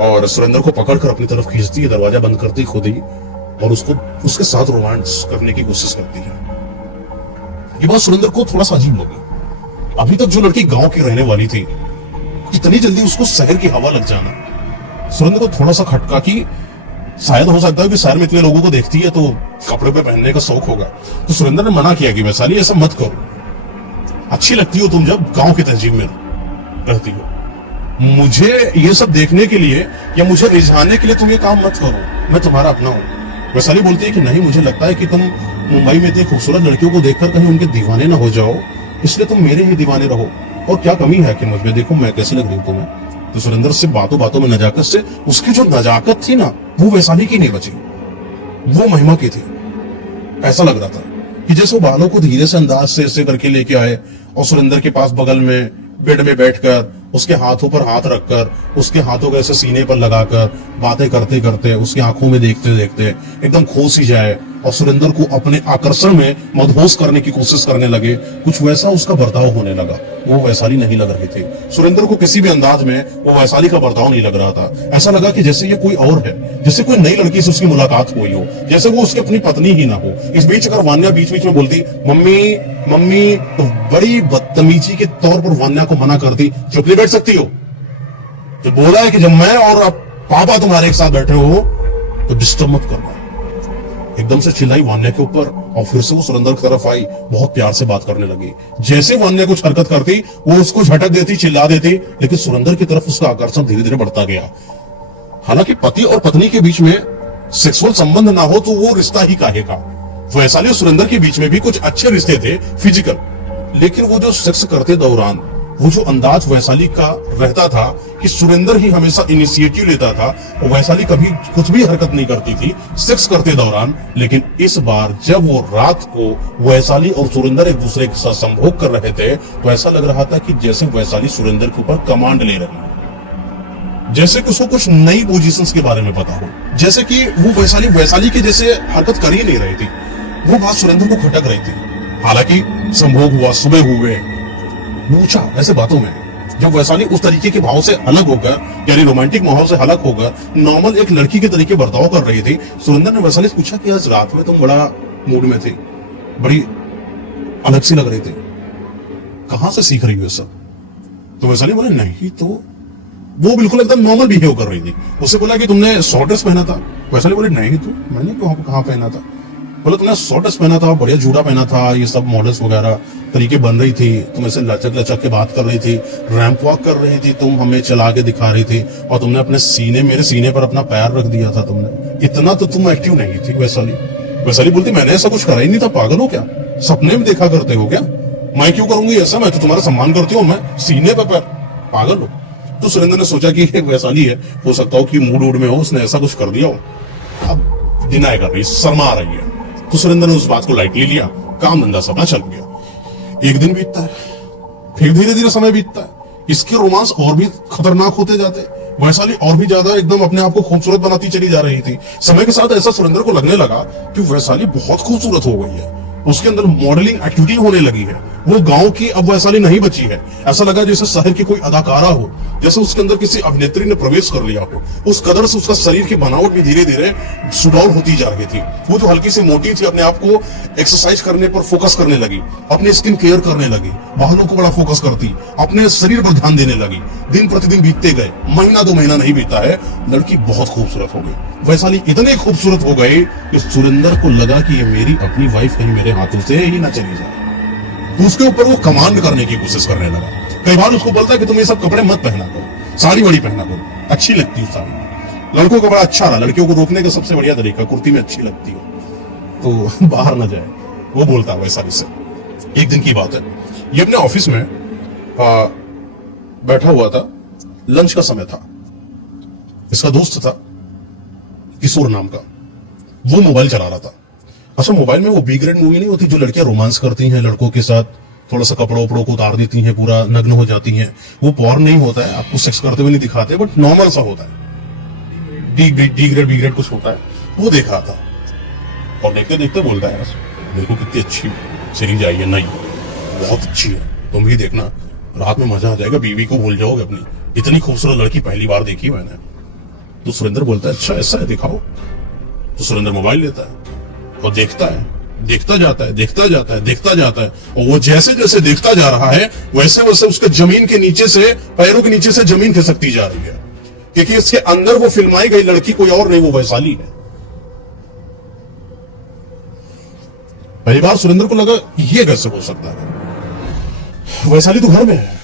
और सुरेंद्र को पकड़कर अपनी तरफ खींचती है, दरवाजा बंद करती खुद ही, और उसको उसके साथ रोमांस करने की कोशिश करती है। ये बात सुरेंद्र को थोड़ा सा अजीब लगी। अभी तक जो लड़की गांव की रहने वाली थी, इतनी जल्दी उसको शहर की हवा लग जाना सुरेंद्र को थोड़ा सा खटका कि शायद हो सकता है कि शहर में इतने लोगों को देखती है तो कपड़े पे पहनने का शौक होगा। तो सुरेंद्र ने मना किया कि वैशाली ऐसा मत करो, अच्छी लगती हो तुम जब गांव की तहजीब में रहती हो। मुझे ये सब देखने के लिए या मुझे रिझाने के लिए तुम ये काम मत करो, मैं तुम्हारा अपना हूं। वैशाली बोलती है कि नहीं, मुझे लगता है कि तुम मुंबई में इतनी खूबसूरत लड़कियों को देखकर कहीं उनके दीवाने ना हो जाओ, इसलिए तुम मेरे ही दीवाने रहो। और क्या कमी है कि मुझे देखो मैं कैसे लग रही हूं तुम्हें। तो सुरेंद्र से बातों बातों में नजाकत से उसकी जो नजाकत थी ना वो वैशाली की नहीं बची, वो महिमा की थी। ऐसा लग रहा था कि जैसे वो बालों को धीरे से अंदाज से ऐसे करके लेके आए और सुरेंद्र के पास बगल में बेड में बैठकर उसके हाथों पर हाथ रखकर उसके हाथों को ऐसे सीने पर लगाकर बातें करते करते उसकी आंखों में देखते देखते एकदम खो सी जाए और सुरेंद्र को अपने आकर्षण में मदहोश करने की कोशिश करने लगे। कुछ वैसा उसका बर्ताव होने लगा। वो वैशाली नहीं लग रही थी। सुरेंद्र को किसी भी अंदाज में वो वैशाली का बर्ताव नहीं लग रहा था। ऐसा लगा कि जैसे ये कोई और है, जैसे कोई नई लड़की से उसकी मुलाकात हुई हो, जैसे वो उसकी अपनी पत्नी ही ना हो। इस बीच अगर वान्या बीच बीच में बोलती मम्मी मम्मी तो बड़ी बदतमीजी के तौर पर वान्या को मना करती, चुप नहीं बैठ सकती हो? तो बोला है कि जब मैं और अब पापा तुम्हारे एक साथ बैठे हो तो डिस्टर्ब मत करना। एकदम से चिल्लाई वान्या के ऊपर और फिर से वो सुरेंद्र की तरफ आई, बहुत प्यार से बात करने लगी। जैसे वान्या कुछ हरकत करती वो उसको झटक देती, चिल्ला देती, लेकिन सुरेंद्र की तरफ उसका आकर्षण धीरे धीरे बढ़ता गया। हालांकि पति और पत्नी के बीच में सेक्सुअल संबंध ना हो तो वो रिश्ता ही काहे का। वैशाली और सुरेंद्र के बीच में भी कुछ अच्छे रिश्ते थे फिजिकल, लेकिन वो जो सेक्स करते दौरान वो जो अंदाज वैशाली का रहता था कि सुरेंद्र ही हमेशा इनिशिएटिव लेता था और वैशाली कभी कुछ भी हरकत नहीं करती थी सेक्स करते दौरान। लेकिन इस बार जब वो रात को वैशाली और सुरेंद्र एक दूसरे के साथ संभोग कर रहे थे तो ऐसा लग रहा था कि जैसे वैशाली सुरेंद्र के ऊपर कमांड ले रही है, जैसे कि उसको कुछ नई पोजीशंस के बारे में पता हो, जैसे कि वो वैशाली के जैसे हरकत कर ही नहीं रही थी। वो बात सुरेंद्र को खटक रही थी। हालांकि संभोग हुआ, सुबह हुए, पूछा ऐसे बातों में जब वैशाली उस तरीके के भाव से अलग होकर, यानी रोमांटिक माहौल से अलग होकर नॉर्मल एक लड़की के तरीके बर्ताव कर रही थी, सुरेंद्र ने वैशाली से पूछा कि आज रात में तुम बड़ा मूड में थी, बड़ी अलग सी लग रही थी, कहां से सीख रही हो सब? तो वैशाली बोले नहीं, तो वो बिल्कुल एकदम नॉर्मल बिहेव कर रही थी। उससे बोला कि तुमने शॉर्ट ड्रेस पहना था? वैशाली बोले नहीं, तो मैंने कहाँ पहना था? बोले तुमने शॉर्ट ड्रेस पहना था, बढ़िया जूड़ा पहना था, ये सब मॉडल्स वगैरह तरीके बन रही थी, तुम ऐसे लचक लचक के बात कर रही थी, रैंप वॉक कर रही थी, तुम हमें चला के दिखा रही थी और तुमने अपने सीने, मेरे सीने पर अपना पैर रख दिया था तुमने। इतना तो तुम एक्टिव नहीं थी वैशाली बोलती मैंने ऐसा कुछ करा ही नहीं था, पागल हो क्या? सपने में देखा करते हो क्या? मैं क्यों करूंगी ऐसा? मैं तो तुम्हारा सम्मान करती हूँ, मैं सीने पर पैर, पागल हो? तो सुरेंद्र ने सोचा कि एक वैशाली है, हो सकता हो कि मूड में हो, उसने ऐसा कुछ कर दिया हो, अब डिनाई कर रही, शर्मा रही है। तो सुरेंद्र ने उस बात को लाइटली लिया, काम धंधा सब चल गया। एक दिन बीतता है, फिर धीरे धीरे समय बीतता है, इसके रोमांस और भी खतरनाक होते जाते। वैशाली और भी ज्यादा एकदम अपने आप को खूबसूरत बनाती चली जा रही थी। समय के साथ ऐसा सुरेंद्र को लगने लगा कि वैशाली बहुत खूबसूरत हो गई है, उसके अंदर मॉडलिंग एक्टिविटी होने लगी है, वो गांव की अब वैशाली नहीं बची है। ऐसा लगा जैसे शहर की कोई अदाकारा हो, जैसे उसके अंदर किसी अभिनेत्री ने प्रवेश कर लिया हो। उस कदर से उसका शरीर की बनावट भी धीरे धीरे सुडौल होती जा रही थी। वो जो हल्की सी मोटी थी अपने आप को एक्सरसाइज करने पर फोकस करने लगी, अपने स्किन केयर करने लगी, बालों को बड़ा फोकस करती, अपने शरीर पर ध्यान देने लगी। दिन प्रतिदिन बीतते गए, महीना 2 महीना नहीं बीता है, लड़की बहुत खूबसूरत हो गई। वैशाली इतने खूबसूरत हो गई कि सुरेंद्र को लगा कि ये मेरी अपनी वाइफ कहीं मेरे हाथों से ही ना चली जाए। तो उसके ऊपर वो कमांड करने की कोशिश करने लगा। कई बार उसको बोलता है कि तुम ये सब कपड़े मत पहना करो, साड़ी बड़ी पहना करो, अच्छी लगती है साड़ी, लड़कों को बड़ा अच्छा रहा। लड़कियों को रोकने का सबसे बढ़िया तरीका, कुर्ती में अच्छी लगती हो तो बाहर ना जाए, वो बोलता है वैशाली से। एक दिन की बात है, ये अपने ऑफिस में बैठा हुआ था, लंच का समय था। इसका दोस्त था किशोर नाम का, वो मोबाइल चला रहा था। अच्छा, मोबाइल में वो बी ग्रेड मूवी नहीं होती जो लड़कियां रोमांस करती हैं लड़कों के साथ, थोड़ा सा कपड़ों उपड़ों को उतार देती हैं, पूरा नग्न हो जाती हैं। वो पॉर्न नहीं होता है, आपको सेक्स करते हुए नहीं दिखाते, बट नॉर्मल सा होता है। डी ग्रेड बी ग्रेड कुछ होता है, वो देख रहा था और देखते देखते बोलता है, देखो कितनी अच्छी सीरीज आई है, नहीं बहुत अच्छी है, तुम भी देखना, रात में मजा आ जाएगा, बीवी को भूल जाओगे अपनी, इतनी खूबसूरत लड़की पहली बार देखी मैंने। तो सुरेंद्र बोलता है, अच्छा ऐसा है, दिखाओ। तो सुरेंद्र मोबाइल लेता है और देखता है, देखता जाता है, देखता जाता है, देखता जाता है, और वो जैसे जैसे देखता जा रहा है वैसे वैसे उसके जमीन के नीचे से, पैरों के नीचे से जमीन खिसकती जा रही है, क्योंकि इसके अंदर वो फिल्माई गई लड़की कोई और नहीं, वो वैशाली है। पहली बार सुरेंद्र को लगा ये कैसे हो सकता है, वैशाली तो घर में है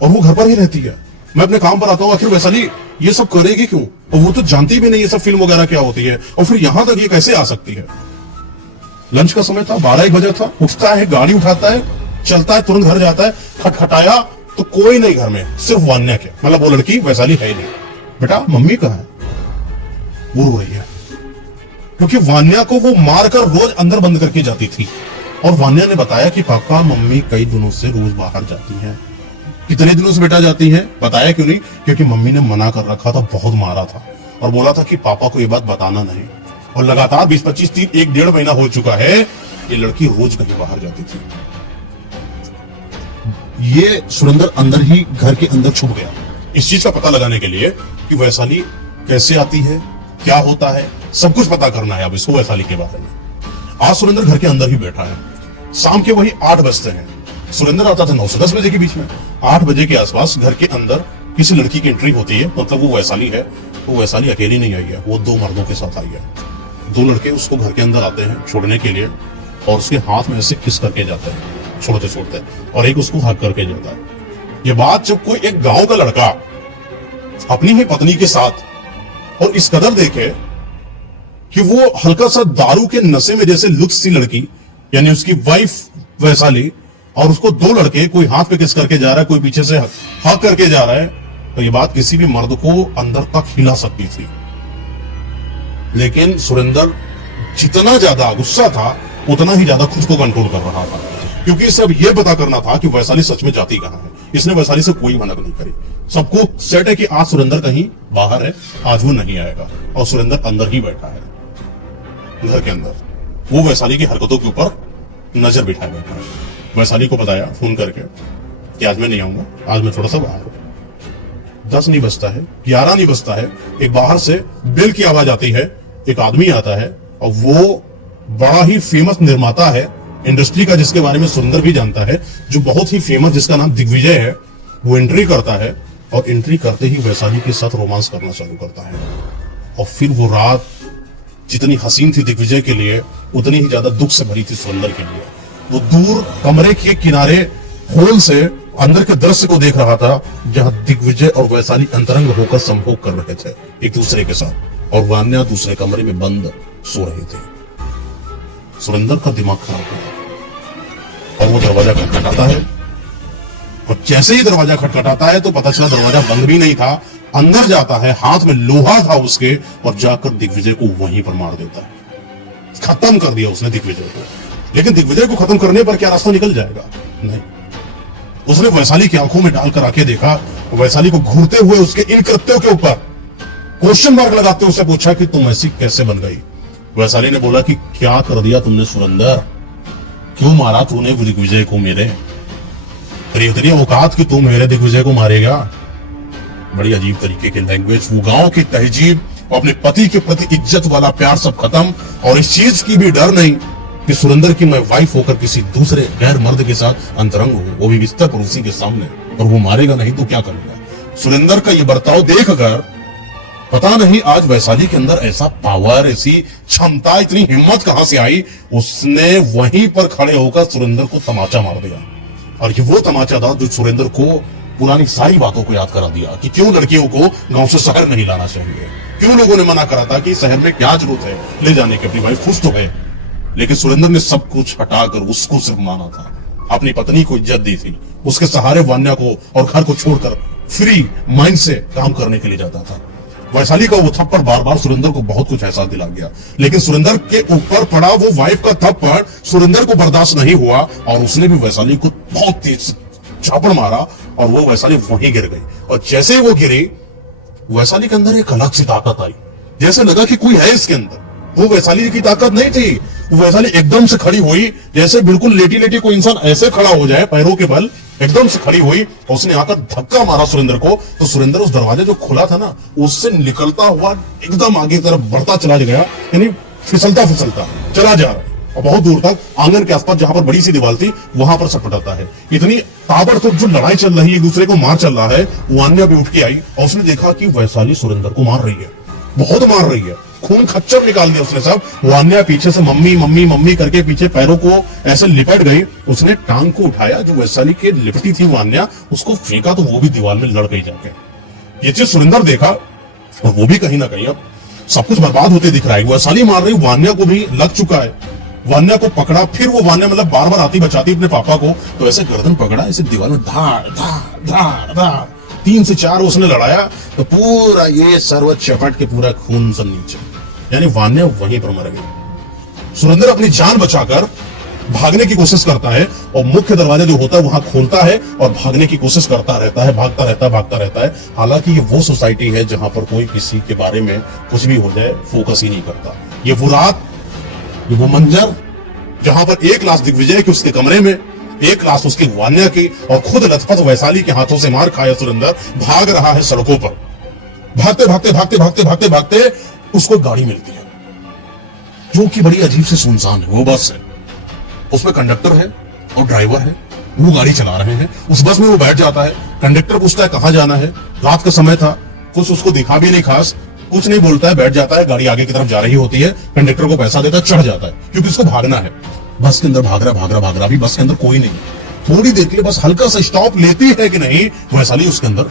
और वो घर पर ही रहती है, मैं अपने काम पर आता हूं, आखिर वैशाली ये सब करेगी क्यों, और वो तो जानती भी नहीं ये सब फिल्म वगैरह क्या होती है, और फिर यहां तक ये कैसे आ सकती है। लंच का समय था, 12 बजे था, उठता है, गाड़ी उठाता है, चलता है, तुरंत घर जाता है, खटखटाया तो कोई नहीं घर में, सिर्फ वान्या के, मतलब वो लड़की वैशाली है नहीं। बेटा मम्मी कहाँ है, वो रो रही है, क्योंकि वान्या को वो मारकर रोज अंदर बंद करके जाती थी, और वान्या ने बताया कि पापा मम्मी कई दिनों से रोज बाहर जाती हैं। कितने दिनों से बेटा जाती हैं, बताया क्यों नहीं, क्योंकि मम्मी ने मना कर रखा था, बहुत मारा था, और बोला था कि पापा को ये बात बताना नहीं, और लगातार 20-25 दिन, 1-1.5 महीना हो चुका है, ये लड़की रोज कहीं बाहर जाती थी। ये सुरेंद्र अंदर ही घर के अंदर छुप गया इस चीज का पता लगाने के लिए कि वैशाली कैसे आती है, क्या होता है, सब कुछ पता करना है अब इसको वैशाली के बारे में। आज सुरेंद्र घर के अंदर ही बैठा है, शाम के वही 8 बजते हैं, सुरेंद्र आता था 9 से 10 बजे के बीच में। 8 बजे के आसपास घर के अंदर किसी लड़की की एंट्री होती है, मतलब वो वैशाली है, वो वैशाली अकेली नहीं आई है, वो 2 मर्दों के साथ आई है। 2 लड़के उसको घर के अंदर आते हैं छोड़ने के लिए, और उसके हाथ में ऐसे किस करके जाते हैं छोड़ते छोड़ते, और एक उसको हक करके जाता है। ये बात जब कोई एक गांव का लड़का अपनी ही पत्नी के साथ और इस कदर देखे कि वो हल्का सा दारू के नशे में जैसे लुत्फ सी लड़की, यानी उसकी वाइफ वैशाली, और उसको 2 लड़के, कोई हाथ पे किस करके जा रहा है, कोई पीछे से हक करके जा रहा है, तो ये बात किसी भी मर्द को अंदर तक हिला सकती थी। लेकिन सुरेंद्र जितना ज्यादा गुस्सा था उतना ही ज्यादा खुद को कंट्रोल कर रहा था, क्योंकि इसे अब यह पता करना था कि वैशाली सच में जाती कहां है। इसने वैशाली से कोई भनक नहीं करी, सबको सेट है कि आज सुरेंद्र कहीं बाहर है, आज वो नहीं आएगा, और सुरेंद्र अंदर ही बैठा है घर के अंदर। वो वैशाली की हरकतों के ऊपर नजर बिठाए बैठा है। वैशाली को बताया फोन करके कि आज मैं नहीं आऊंगा, आज मैं थोड़ा सा बाहर हूं। 10 नहीं बजता है, 11 नहीं बजता है, एक बाहर से बेल की आवाज आती है, एक आदमी आता है, और वो बड़ा ही फेमस निर्माता है इंडस्ट्री का, जिसके बारे में सुरेंद्र भी जानता है, जो बहुत ही फेमस, जिसका नाम दिग्विजय है। वो एंट्री करता है, और एंट्री करते ही वैशाली के साथ रोमांस करना चालू करता है। और फिर वो रात जितनी हसीन थी दिग्विजय के लिए, उतनी ही ज्यादा दुख से भरी थी सुरेंद्र के लिए। वो दूर कमरे के किनारे होल से अंदर के दृश्य को देख रहा था, जहां दिग्विजय और वैशाली अंतरंग होकर संभोग कर रहे थे एक दूसरे के साथ, और वान्या दूसरे कमरे में बंद सो रही थी। सुरेंद्र का दिमाग खराब हुआ, और वो दरवाजा खटखटाता है, और जैसे ही दरवाजा खटखटाता है तो पता चला दरवाजा बंद भी नहीं था, अंदर जाता है, हाथ में लोहा था उसके, और जाकर दिग्विजय को वहीं पर मार देता है। खत्म कर दिया उसने दिग्विजय को। लेकिन दिग्विजय को खत्म करने पर क्या रास्ता निकल जाएगा, नहीं। उसने वैशाली की आंखों में डालकर आंखें देखा, वैशाली को घूरते हुए उसके इन कृत्यों के ऊपर क्वेश्चन मार्क लगाते उससे पूछा कि तुम ऐसी कैसे बन गई। वैशाली ने बोला कि क्या कर दिया तुमने सुरेंद्र, क्यों मारा तूने दिग्विजय को मेरे, तेरी औकात कि तू मेरे दिग्विजय को मारेगा। बड़ी अजीब तरीके की लैंग्वेज, वो गांव की तहजीब, अपने पति के प्रति इज्जत वाला प्यार सब खत्म, और इस चीज की भी डर नहीं कि सुरेंद्र की मैं वाइफ होकर किसी दूसरे गैर मर्द के साथ अंतरंग हूं, वो भी बिस्तर पर उसी के सामने, और वो मारेगा नहीं तो क्या करेगा। सुरेंद्र का ये बर्ताव देखकर पता नहीं आज वैशाली के अंदर ऐसा पावर, ऐसी क्षमता, इतनी हिम्मत कहां से आई। उसने वहीं पर खड़े होकर सुरेंद्र को तमाचा मार दिया, और ये वो तमाचा था जो सुरेंद्र को पुरानी सारी बातों को याद करा दिया कि क्यों लड़कियों को गांव से शहर नहीं लाना चाहिए, क्यों लोगों ने मना करा था कि शहर में क्या जरूरत है ले जाने की, अपनी वाइफ खुश तो है। लेकिन सुरेंद्र ने सब कुछ हटाकर उसको सिर्फ माना था, अपनी पत्नी को इज्जत दी थी, उसके सहारे वान्या को और घर को छोड़कर फ्री माइंड से काम करने के लिए जाता था। वैशाली का वो थप्पड़ बार बार सुरेंद्र को बहुत कुछ एहसास दिला गया, लेकिन सुरेंद्र के ऊपर पड़ा वो वाइफ का थप्पड़ सुरेंद्र को बर्दाश्त नहीं हुआ और उसने भी वैशाली को बहुत तेज झापड़ मारा और वो वैशाली वहीं गिर गई। और जैसे ही वो गिरी, वैशाली के अंदर एक अलग सी ताकत आई, जैसे लगा कि कोई है इसके अंदर। वो वैशाली की ताकत नहीं थी, वो वैशाली एकदम से खड़ी हुई, जैसे बिल्कुल लेटी लेटी कोई इंसान ऐसे खड़ा हो जाए पैरों के बल, एकदम से खड़ी हुई और उसने आकर धक्का मारा सुरेंद्र को। तो सुरेंद्र उस दरवाजे जो खुला था ना, उससे निकलता हुआ एकदम आगे की तरफ बढ़ता चला गया, यानी फिसलता फिसलता चला जा रहा है और बहुत दूर तक आंगन के आसपास जहां पर बड़ी सी दीवार थी वहां पर सपटाता है। इतनी ताबड़तोड़ जो लड़ाई चल रही है, एक दूसरे को मार चल रहा है, वान्या भी उठ के आई और उसने देखा कि वैशाली सुरेंद्र को मार रही है, बहुत मार रही है, खून खच्चर निकाल दिया उसने सब। वान्या पीछे से मम्मी मम्मी मम्मी करके पीछे पैरों को ऐसे लिपट गई। उसने टांग को उठाया, जो वैशाली के लिपटी थी वान्या, उसको फेंका तो वो भी दीवार में लड़ गई जाके। ये चीज सुरेंद्र देखा और वो भी कहीं ना कहीं अब सब कुछ बर्बाद होते दिख रहा है। वैशाली मार रही, वान्या को भी लग चुका है। वान्या को पकड़ा, फिर वो वान्या मतलब बार बार आती बचाती अपने पापा को, तो ऐसे गर्दन पकड़ा, ऐसे दीवार में धाड़ धाड़ धाड़ धाड़ 3 से 4 उसने लड़ाया तो पूरा ये सर्व चपट के पूरा खून से नीचे, यानी वान्या वहीं पर मर गई। सुरेंद्र अपनी जान बचाकर भागने की कोशिश करता है और मुख्य दरवाजा जो होता है वहां खोलता है और भागने की कोशिश करता रहता है, भागता रहता है। हालांकि ये वो सोसाइटी है जहां पर कोई किसी के बारे में कुछ भी हो जाए फोकस ही नहीं करता। ये वो रात, ये वो मंजर जहां पर एक लाश दिग्विजय की उसके कमरे में, एक लाश उसकी वान्या की और खुद लथपथ वैशाली के हाथों से मार खाया सुरेंद्र भाग रहा है सड़कों पर। भागते भागते भागते भागते भागते भागते उसको गाड़ी मिलती है जो कि बड़ी अजीब से सुनसान है। वो बस है, उसमें कंडक्टर है और ड्राइवर है, वो गाड़ी चला रहे हैं। उस बस में वो बैठ जाता है, कंडक्टर पूछता है कहां जाना है, रात का समय था, कुछ उसको दिखा भी नहीं खास, कुछ नहीं बोलता है, बैठ जाता है। गाड़ी आगे की तरफ जा रही होती है, कंडक्टर को पैसा देता है, चढ़ जाता है क्योंकि उसको भागना है। बस के अंदर भाग रहा भी बस के अंदर कोई नहीं। थोड़ी देर के लिए बस हल्का सा स्टॉप लेती है कि नहीं वैशाली उसके अंदर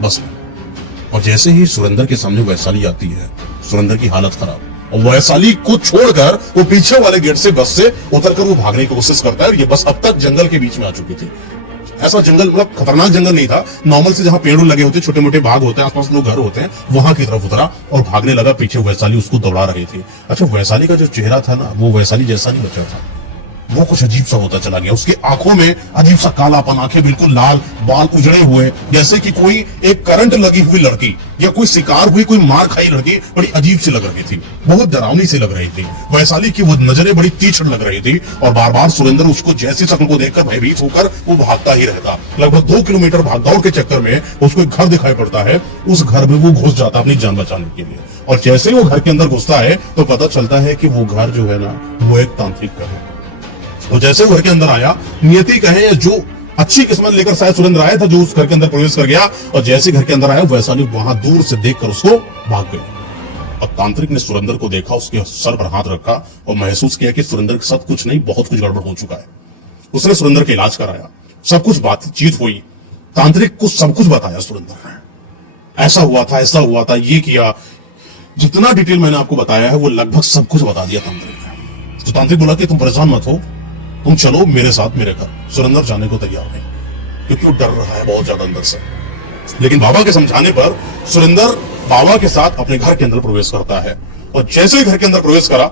बस में, और जैसे ही सुरेंद्र के सामने वैशाली आती है, सुरेंद्र की हालत खराब और वैशाली को छोड़कर वो पीछे वाले गेट से बस से उतरकर वो भागने की कोशिश करता है। ये बस अब तक जंगल के बीच में आ चुकी थी। ऐसा जंगल मतलब खतरनाक जंगल नहीं था, नॉर्मल से जहां पेड़ लगे होते, छोटे मोटे बाग होते हैं, आसपास लोग घर होते हैं, वहां की तरफ उतरा और भागने लगा। पीछे वैशाली उसको दौड़ा रही थी। अच्छा, वैशाली का जो चेहरा था ना, वो वैशाली जैसा नहीं बचा था, वो कुछ अजीब सा होता चला गया। उसकी आंखों में अजीब सा कालापन, आंखें बिल्कुल लाल, बाल उजड़े हुए, जैसे कि कोई एक करंट लगी हुई लड़की या कोई शिकार हुई, कोई मार खाई लड़की बड़ी अजीब सी लग रही थी, बहुत डरावनी सी लग रही थी। वैशाली की वो नजरें बड़ी तीक्ष्ण लग रही थी और बार बार सुरेंद्र उसको जैसी शक्ल को देखकर भयभीत होकर वो भागता ही रहता। लगभग 2 किलोमीटर भागदौड़ के चक्कर में उसको एक घर दिखाई पड़ता है। उस घर में वो घुस जाता अपनी जान बचाने के लिए, और जैसे ही वो घर के अंदर घुसता है तो पता चलता है कि वो घर जो है ना, वो एक तांत्रिक का है। तो जैसे घर के अंदर आया, नियति कहे या जो अच्छी किस्मत लेकर शायद सुरेंद्र आया था, जो उस घर के अंदर प्रवेश कर गया, और जैसे घर के अंदर आया वैशाली वहां दूर से देखकर उसको भाग गई। और तांत्रिक ने सुरेंद्र को देखा, उसके सर पर हाथ रखा और महसूस किया कि सुरेंद्र के साथ कुछ नहीं, बहुत कुछ गड़बड़ हो चुका है। उसने सुरेंद्र का इलाज कराया, सब कुछ बातचीत हुई, तांत्रिक को सब कुछ बताया सुरेंद्र ने, ऐसा हुआ था, ये किया। जितना डिटेल मैंने आपको बताया है वो लगभग सब कुछ बता दिया तांत्रिक ने। तो तांत्रिक बोला कि तुम परेशान मत हो, तुम चलो मेरे साथ मेरे घर। सुरेंद्र जाने को तैयार नहीं क्योंकि वो डर रहा है बहुत ज्यादा अंदर से, लेकिन बाबा के समझाने पर सुरेंद्र बाबा के साथ अपने घर के अंदर प्रवेश करता है। और जैसे ही घर के अंदर प्रवेश करा,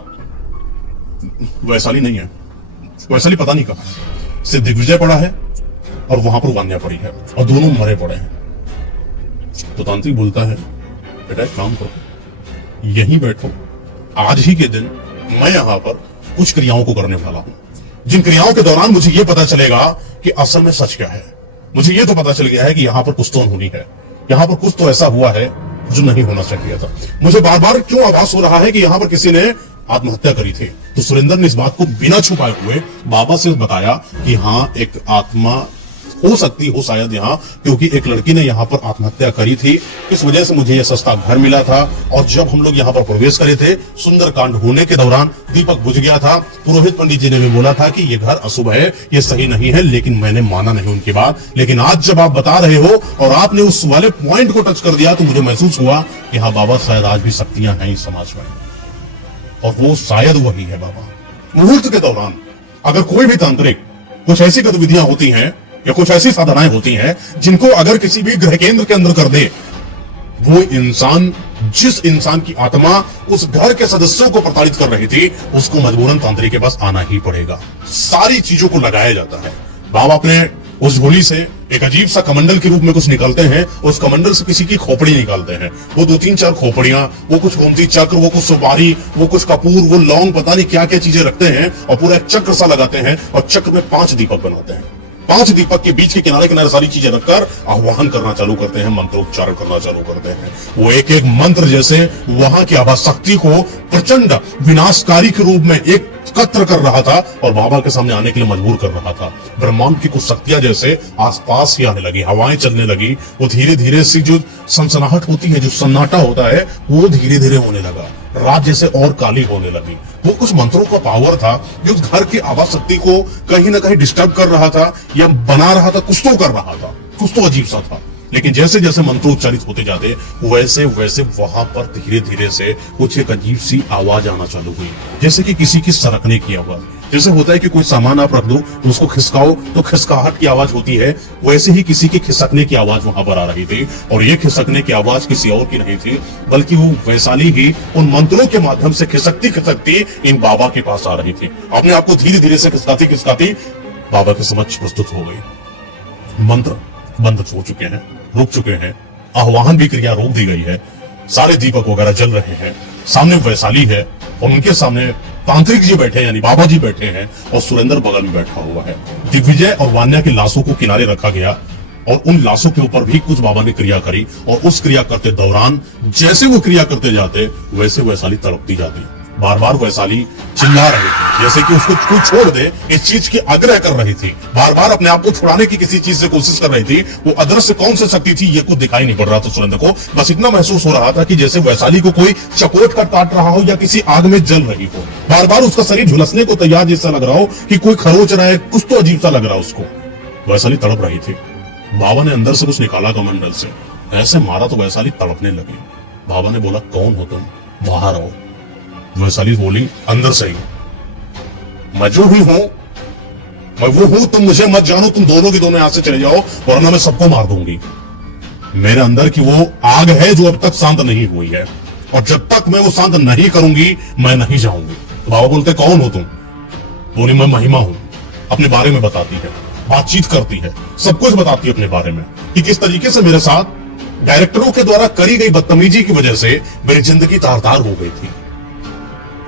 वैशाली नहीं है, वैशाली पता नहीं कहा है, सिर्फ दिग्विजय पड़ा है और वहां पर वान्या पड़ी है और दोनों मरे पड़े हैं। तो तांत्रिक बोलता है, बेटा एक काम करो, यहीं बैठो, आज ही के दिन मैं यहां पर कुछ क्रियाओं को करने वाला हूं, जिन क्रियाओं के दौरान मुझे यह पता चलेगा कि असल में सच क्या है। मुझे यह तो पता चल गया है कि यहां पर कुछ तो होनी है, यहां पर कुछ तो ऐसा हुआ है जो नहीं होना चाहिए था। मुझे बार बार क्यों आभास हो रहा है कि यहां पर किसी ने आत्महत्या करी थी। तो सुरेंद्र ने इस बात को बिना छुपाए हुए बाबा से बताया कि हाँ, एक आत्मा हो सकती हो शायद यहाँ, क्योंकि एक लड़की ने यहाँ पर आत्महत्या करी थी, इस वजह से मुझे यह सस्ता घर मिला था। और जब हम लोग यहाँ पर प्रवेश करे थे, सुंदरकांड होने के दौरान दीपक बुझ गया था। पुरोहित पंडित जी ने भी बोला था कि ये घर अशुभ है, ये सही नहीं है, लेकिन मैंने माना नहीं उनकी बात। लेकिन आज जब आप बता रहे हो और आपने उस वाले पॉइंट को टच कर दिया, तो मुझे महसूस हुआ कि हाँ बाबा, शायद आज भी शक्तियां हैं इस समाज में, और वो शायद वही है बाबा। मुहूर्त के दौरान अगर कोई भी तांत्रिक कुछ ऐसी गतिविधियां होती हैं या कुछ ऐसी साधनाएं होती हैं जिनको अगर किसी भी ग्रह केंद्र के अंदर कर दे, वो इंसान जिस इंसान की आत्मा उस घर के सदस्यों को प्रताड़ित कर रही थी, उसको मजबूरन तांत्रिक के पास आना ही पड़ेगा। सारी चीजों को लगाया जाता है। बाबा अपने उस झोली से एक अजीब सा कमंडल के रूप में कुछ निकालते हैं, उस कमंडल से किसी की खोपड़ी निकालते हैं। वो 2-3-4 खोपड़ियां, वो कुछ गोमती चक्र, वो कुछ सुपारी, वो कुछ कपूर, वो लौंग, पता नहीं क्या क्या चीजें रखते हैं और पूरा एक चक्र सा लगाते हैं और चक्र में 5 दीपक बनाते हैं। 5 दीपक के बीच के किनारे किनारे सारी चीजें रखकर आह्वान करना चालू करते हैं, मंत्रोच्चारण करना चालू करते हैं। वो एक एक मंत्र जैसे वहां की आभा शक्ति को प्रचंड विनाशकारी के रूप में एकत्र कर रहा था और बाबा के सामने आने के लिए मजबूर कर रहा था। ब्रह्मांड की कुछ शक्तियां जैसे आसपास ही आने लगी, हवाएं चलने लगी। वो धीरे धीरे सी जो सनसनाहट होती है, जो सन्नाटा होता है, वो धीरे धीरे होने लगा। रात जैसे और काली होने लगी। वो कुछ मंत्रों का पावर था जो उस घर की आभा शक्ति को कहीं ना कहीं डिस्टर्ब कर रहा था या बना रहा था, कुछ तो कर रहा था, कुछ तो अजीब सा था। लेकिन जैसे जैसे मंत्र उच्चारित होते जाते वैसे वैसे वहां पर धीरे धीरे से कुछ एक अजीब सी आवाज आना चालू हुई, जैसे कि किसी की सरकने की आवाज। जैसे होता है कि कोई सामान आप रख दो, उसको खिसकाओ तो खिसकाहट की आवाज होती है, वैसे ही किसी की खिसकने की आवाज वहां पर आ रही थी। और ये खिसकने की आवाज किसी और की नहीं थी, बल्कि वो वैशाली ही उन मंत्रों के माध्यम से खिसकती खिसकती इन बाबा के पास आ रही थी। अपने आप को धीरे धीरे से खिसकाती खिसकाती बाबा के समक्ष प्रस्तुत हो गई। मंत्र बंद हो चुके हैं, रुक चुके हैं, आह्वान भी क्रिया रोक दी गई है, सारे दीपक वगैरह जल रहे हैं। सामने वैशाली है और उनके सामने तांत्रिक जी बैठे हैं, यानी बाबा जी बैठे हैं और सुरेंद्र बगल में बैठा हुआ है। दिग्विजय और वान्या की लाशों को किनारे रखा गया और उन लाशों के ऊपर भी कुछ बाबा ने क्रिया करी और उस क्रिया करते दौरान जैसे वो क्रिया करते जाते वैसे वैशाली तड़पती जाती। बार बार वैशाली चिल्ला रही थी, जैसे कि उसको कोई छोड़ दे, इस चीज की आग्रह कर रही थी। बार बार अपने आप को छुड़ाने की किसी चीज से कोशिश कर रही थी। वो अदृश्य कौन सी शक्ति थी ये कुछ दिखाई नहीं पड़ रहा था सुरेंद्र को। बस इतना महसूस हो रहा था कि जैसे वैशाली को कोई चकोट कर काट रहा हो या किसी आग में जल रही हो। बार बार उसका शरीर झुलसने को तैयार जैसा लग रहा हो कि कोई खरोच रहा है, कुछ तो अजीब सा लग रहा उसको। वैशाली तड़प रही थी। बाबा ने अंदर से कुछ निकाला कमंडल से, ऐसे मारा तो वैशाली तड़पने लगी। बाबा ने बोला, कौन हो तुम, बाहर आओ। वैशाली बोली अंदर से ही, मैं जो भी हूं मैं वो हूं, तुम मुझे मत जानो, तुम दोनों के दोनों यहां से चले जाओ वरना मैं सबको मार दूंगी। मेरे अंदर की वो आग है जो अब तक शांत नहीं हुई है और जब तक मैं वो शांत नहीं करूंगी मैं नहीं जाऊंगी। तो बाबा बोलते, कौन हो तुम? बोली, मैं महिमा हूं। अपने बारे में बताती है, बातचीत करती है, सब कुछ बताती है अपने बारे में कि किस तरीके से मेरे साथ डायरेक्टरों के द्वारा करी गई बदतमीजी की वजह से मेरी जिंदगी तार-तार हो गई थी।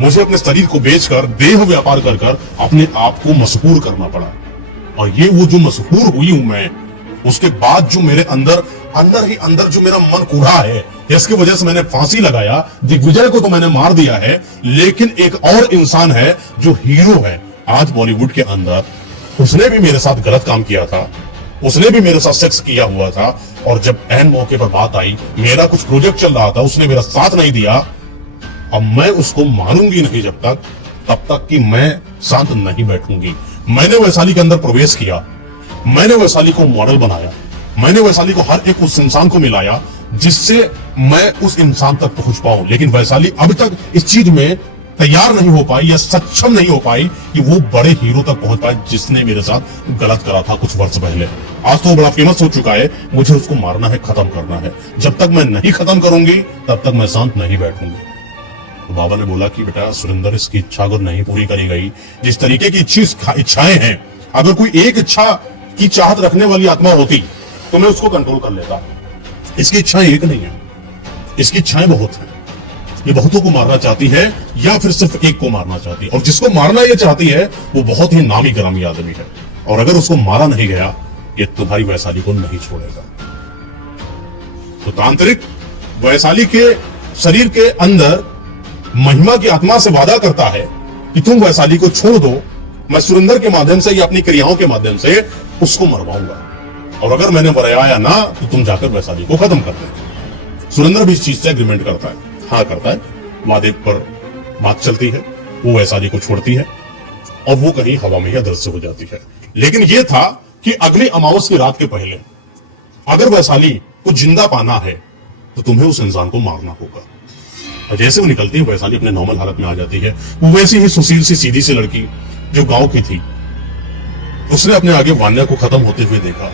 मुझे अपने शरीर को बेचकर देह व्यापार कर कर अपने आप को मशहूर करना पड़ा और ये वो जो मशहूर हुई हूं मैं, उसके बाद जो मेरे अंदर ही अंदर जो मेरा मन कूढ़ा है, इसकी वजह से मैंने फांसी लगाया। दिग्विजय को तो मैंने मार दिया है, लेकिन एक और इंसान है जो हीरो है आज बॉलीवुड के अंदर। उसने भी मेरे साथ गलत काम किया था, उसने भी मेरे साथ सेक्स किया हुआ था और जब एन मौके पर बात आई, मेरा कुछ प्रोजेक्ट चल रहा था, उसने मेरा साथ नहीं दिया। अब मैं उसको मारूंगी नहीं जब तक, तब तक कि मैं शांत नहीं बैठूंगी। मैंने वैशाली के अंदर प्रवेश किया, मैंने वैशाली को मॉडल बनाया, मैंने वैशाली को हर एक उस इंसान को मिलाया जिससे मैं उस इंसान तक पहुंच पाऊं। लेकिन वैशाली अब तक इस चीज में तैयार नहीं हो पाई या सक्षम नहीं हो पाई कि वो बड़े हीरो तक पहुंच पाए जिसने मेरे साथ गलत करा था कुछ वर्ष पहले। आज तो बड़ा फेमस हो चुका है, मुझे उसको मारना है, खत्म करना है। जब तक मैं नहीं खत्म करूंगी तब तक मैं शांत नहीं बैठूंगी। तो बाबा ने बोला कि बेटा सुरेंद्र, इसकी इच्छा अगर नहीं पूरी करी गई, जिस तरीके की इच्छाएं हैं, अगर कोई एक इच्छा की चाहत रखने वाली आत्मा होती तो मैं उसको कंट्रोल कर लेता। इसकी इच्छाएं एक नहीं है, इसकी इच्छाएं बहुत हैं। ये बहुतों को मारना चाहती है या फिर सिर्फ एक को मारना चाहती है, और जिसको मारना ये चाहती है वो बहुत ही नामी ग्रामी आदमी है, और अगर उसको मारा नहीं गया ये तुम्हारी वैशाली को नहीं छोड़ेगा। तो तांत्रिक वैशाली के शरीर के अंदर महिमा की आत्मा से वादा करता है कि तुम वैशाली को छोड़ दो, मैं सुरेंद्र के माध्यम से या अपनी क्रियाओं के माध्यम से उसको मरवाऊंगा, और अगर मैंने मरवाया ना तो तुम जाकर वैशाली को खत्म कर देना। सुरेंद्र भी इस चीज से एग्रीमेंट करता है, हाँ करता है। वादे पर बात चलती है, वो वैशाली को छोड़ती है और वो कहीं हवा में ही अदृश्य हो जाती है। लेकिन यह था कि अगली अमावस की रात के पहले अगर वैशाली को जिंदा पाना है तो तुम्हें उस इंसान को मारना होगा। और जैसे वो निकलती है वैशाली अपने नॉर्मल हालत में आ जाती है। वो वैसी ही सुशील सी सीधी सी लड़की जो गांव की थी, उसने अपने आगे वान्या को खत्म होते हुए देखा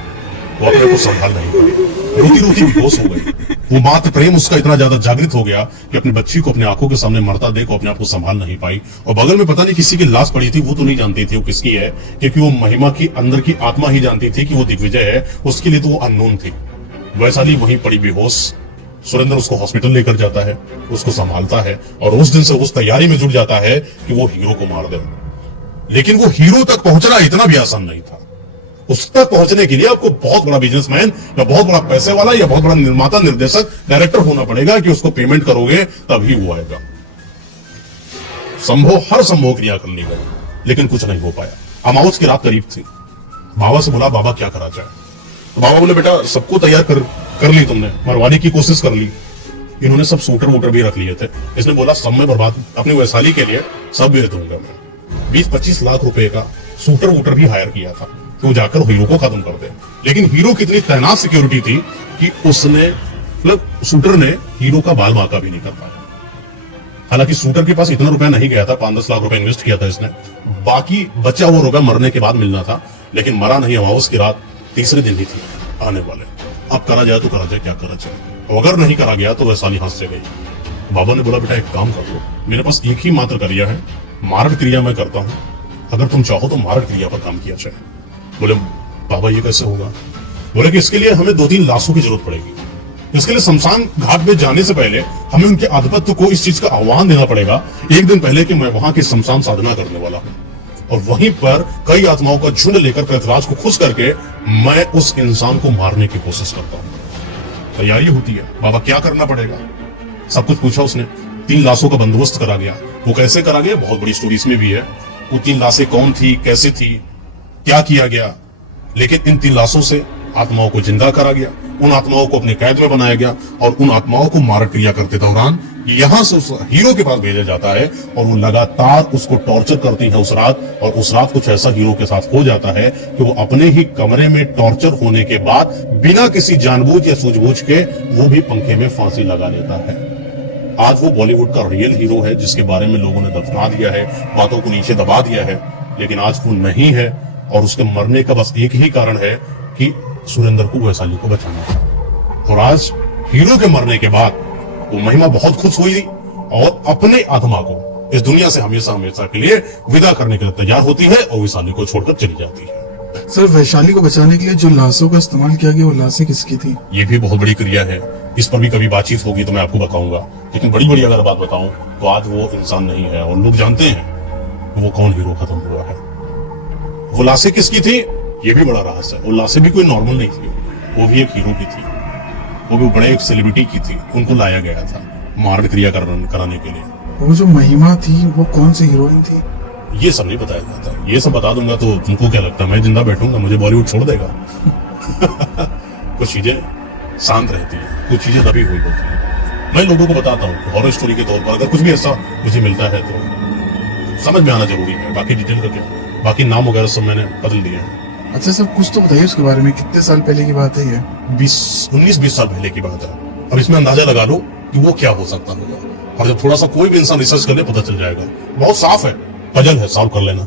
वो अपने को संभाल नहीं पाई, रोती रोती बेहोश हो गई। वो मातृ प्रेम उसका इतना ज्यादा जागृत हो गया कि अपनी बच्ची को अपने आंखों के सामने मरता देख अपने आप को संभाल नहीं पाई। और बगल में पता नहीं किसी की लाश पड़ी थी, वो तो नहीं जानती थी वो किसकी है, क्योंकि वो महिमा की अंदर की आत्मा ही जानती थी कि वो दिग्विजय है, उसके लिए तो वो अननोन थी। वैशाली वहीं पड़ी बेहोश। सुरेंद्र उसको हॉस्पिटल लेकर जाता है, उसको संभालता है और उस दिन से उस तैयारी में जुट जाता है कि वो हीरो को मार दे। लेकिन वो हीरो तक पहुंचना इतना भी आसान नहीं था। उस तक पहुंचने के लिए आपको बहुत बड़ा बिजनेसमैन या बहुत बड़ा पैसे वाला या बहुत बड़ा निर्माता, निर्देशक, डायरेक्टर होना पड़ेगा कि उसको पेमेंट करोगे तभी वो आएगा। संभव हर संभव क्रिया कर ली गई, लेकिन कुछ नहीं हो पाया। अमावस की रात करीब थी। बाबा से बोला, बाबा क्या करा जाए? तो बाबा बोले, बेटा सबको तैयार कर ली तुमने, मरवाने की कोशिश कर ली। इन्होंने सब शूटर वूटर भी रख लिए थे। इसने बोला सब में बर्बाद, अपनी वैशाली के लिए सब बेच दूंगा मैं। 20-25 लाख रुपए का शूटर वूटर भी हायर किया था कि वो जाकर हीरो को खत्म कर दे। लेकिन हीरो की इतनी तैनात सिक्योरिटी थी कि उसने मतलब शूटर ने हीरो का बाल बांका भी नहीं कर पाया। हालांकि शूटर के पास इतना रुपया नहीं गया था, 5-10 लाख रुपए इन्वेस्ट किया था इसने, बाकी बचा हुआ रुपया मरने के बाद मिलना था, लेकिन मरा नहीं। अमावस की रात तीसरे दिन ही थी आने वाले। अब करा जाए तो करा जाए, क्या करा जाए? अगर नहीं करा गया तो वैशाली हाथ से गई। बाबा ने बोला, बेटा एक काम कर लो, मेरे पास एक ही मात्र क्रिया है, मारण क्रिया मैं करता हूं, अगर तुम चाहो तो मारण क्रिया पर काम किया जाए। बोले, बाबा ये कैसे होगा? बोले कि इसके लिए हमें 2-3 लाशों की जरूरत पड़ेगी। इसके लिए शमशान घाट में जाने से पहले हमें उनके आधिपत्य को इस चीज का आह्वान देना पड़ेगा एक दिन पहले कि मैं वहां की शमशान साधना करने वाला हूं, और वहीं पर कई आत्माओं का झुंड लेकर प्रेतराज को खुश करके मैं उस इंसान को मारने की कोशिश करता हूं। तैयारी होती है। बाबा क्या करना पड़ेगा? सब कुछ पूछा उसने। 3 लाशों का बंदोबस्त करा गया। वो कैसे करा गया, बहुत बड़ी स्टोरी इसमें भी है। वो 3 लाशें कौन थी, कैसे थी, क्या किया गया, लेकिन इन 3 लाशों से आत्माओं को जिंदा करा गया। उन आत्माओं को अपने कैद में बनाया गया और उन आत्माओं को मारण क्रिया करते दौरान यहां से उस हीरो के पास भेजा जाता है और वो लगातार उसको टॉर्चर करती है उस रात। और उस रात कुछ ऐसा हीरो के साथ हो जाता है कि वो अपने ही कमरे में टॉर्चर होने के बाद बिना किसी जानबूझ या सूझबूझ के वो भी पंखे में फांसी लगा लेता है। आज वो बॉलीवुड का रियल हीरो है जिसके बारे में लोगों ने दफना दिया है, बातों को नीचे दबा दिया है, लेकिन आज वो नहीं है। और उसके मरने का बस एक ही कारण है कि सुरेंद्र को वैशाली को बचाना था। और आज हीरो के मरने के बाद वो महिमा बहुत खुश हुई और अपने आत्मा को इस दुनिया से हमेशा हमेशा के लिए विदा करने के लिए तैयार होती है और वैशाली को छोड़कर चली जाती है। सर, वैशाली को बचाने के लिए जो लाशों का इस्तेमाल किया गया वो लाशें किसकी थी? ये भी बहुत बड़ी क्रिया है। इस पर भी कभी बातचीत होगी तो मैं आपको बताऊंगा, लेकिन बड़ी अगर बात बताऊं तो आज वो इंसान नहीं है और लोग जानते हैं वो कौन हीरो खत्म हुआ है। वो लाशें किसकी थी ये भी बड़ा रहस्य है। वो लाशें भी कोई नॉर्मल नहीं थी, वो भी एक हीरो की थी, वो भी बड़े एक सेलिब्रिटी की थी। उनको लाया गया था मारण क्रिया कराने के लिए। वो जो महिमा थी वो कौन सी हीरोइन थी? ये सब नहीं बताया जाता। ये सब बता दूंगा तो तुमको क्या लगता है मैं जिंदा बैठूंगा, मुझे बॉलीवुड छोड़ देगा? कुछ चीजें शांत रहती है, कुछ चीजें दबी हुई होती है। मैं लोगों को बताता हूँ हॉरर स्टोरी के तौर पर अगर कुछ भी ऐसा मुझे मिलता है तो समझ में आना जरूरी है। बाकी डिटेल का क्या, बाकी नाम वगैरह सब मैंने बदल दिए हैं। अच्छा सर, कुछ तो बताइए उसके बारे में, कितने साल पहले की बात है ये? 19-20 साल पहले की बात है। अब इसमें अंदाजा लगा लो कि वो क्या हो सकता होगा, और जब थोड़ा सा कोई भी इंसान रिसर्च कर ले पता चल जाएगा। बहुत साफ है, पजल है, सॉल्व कर लेना।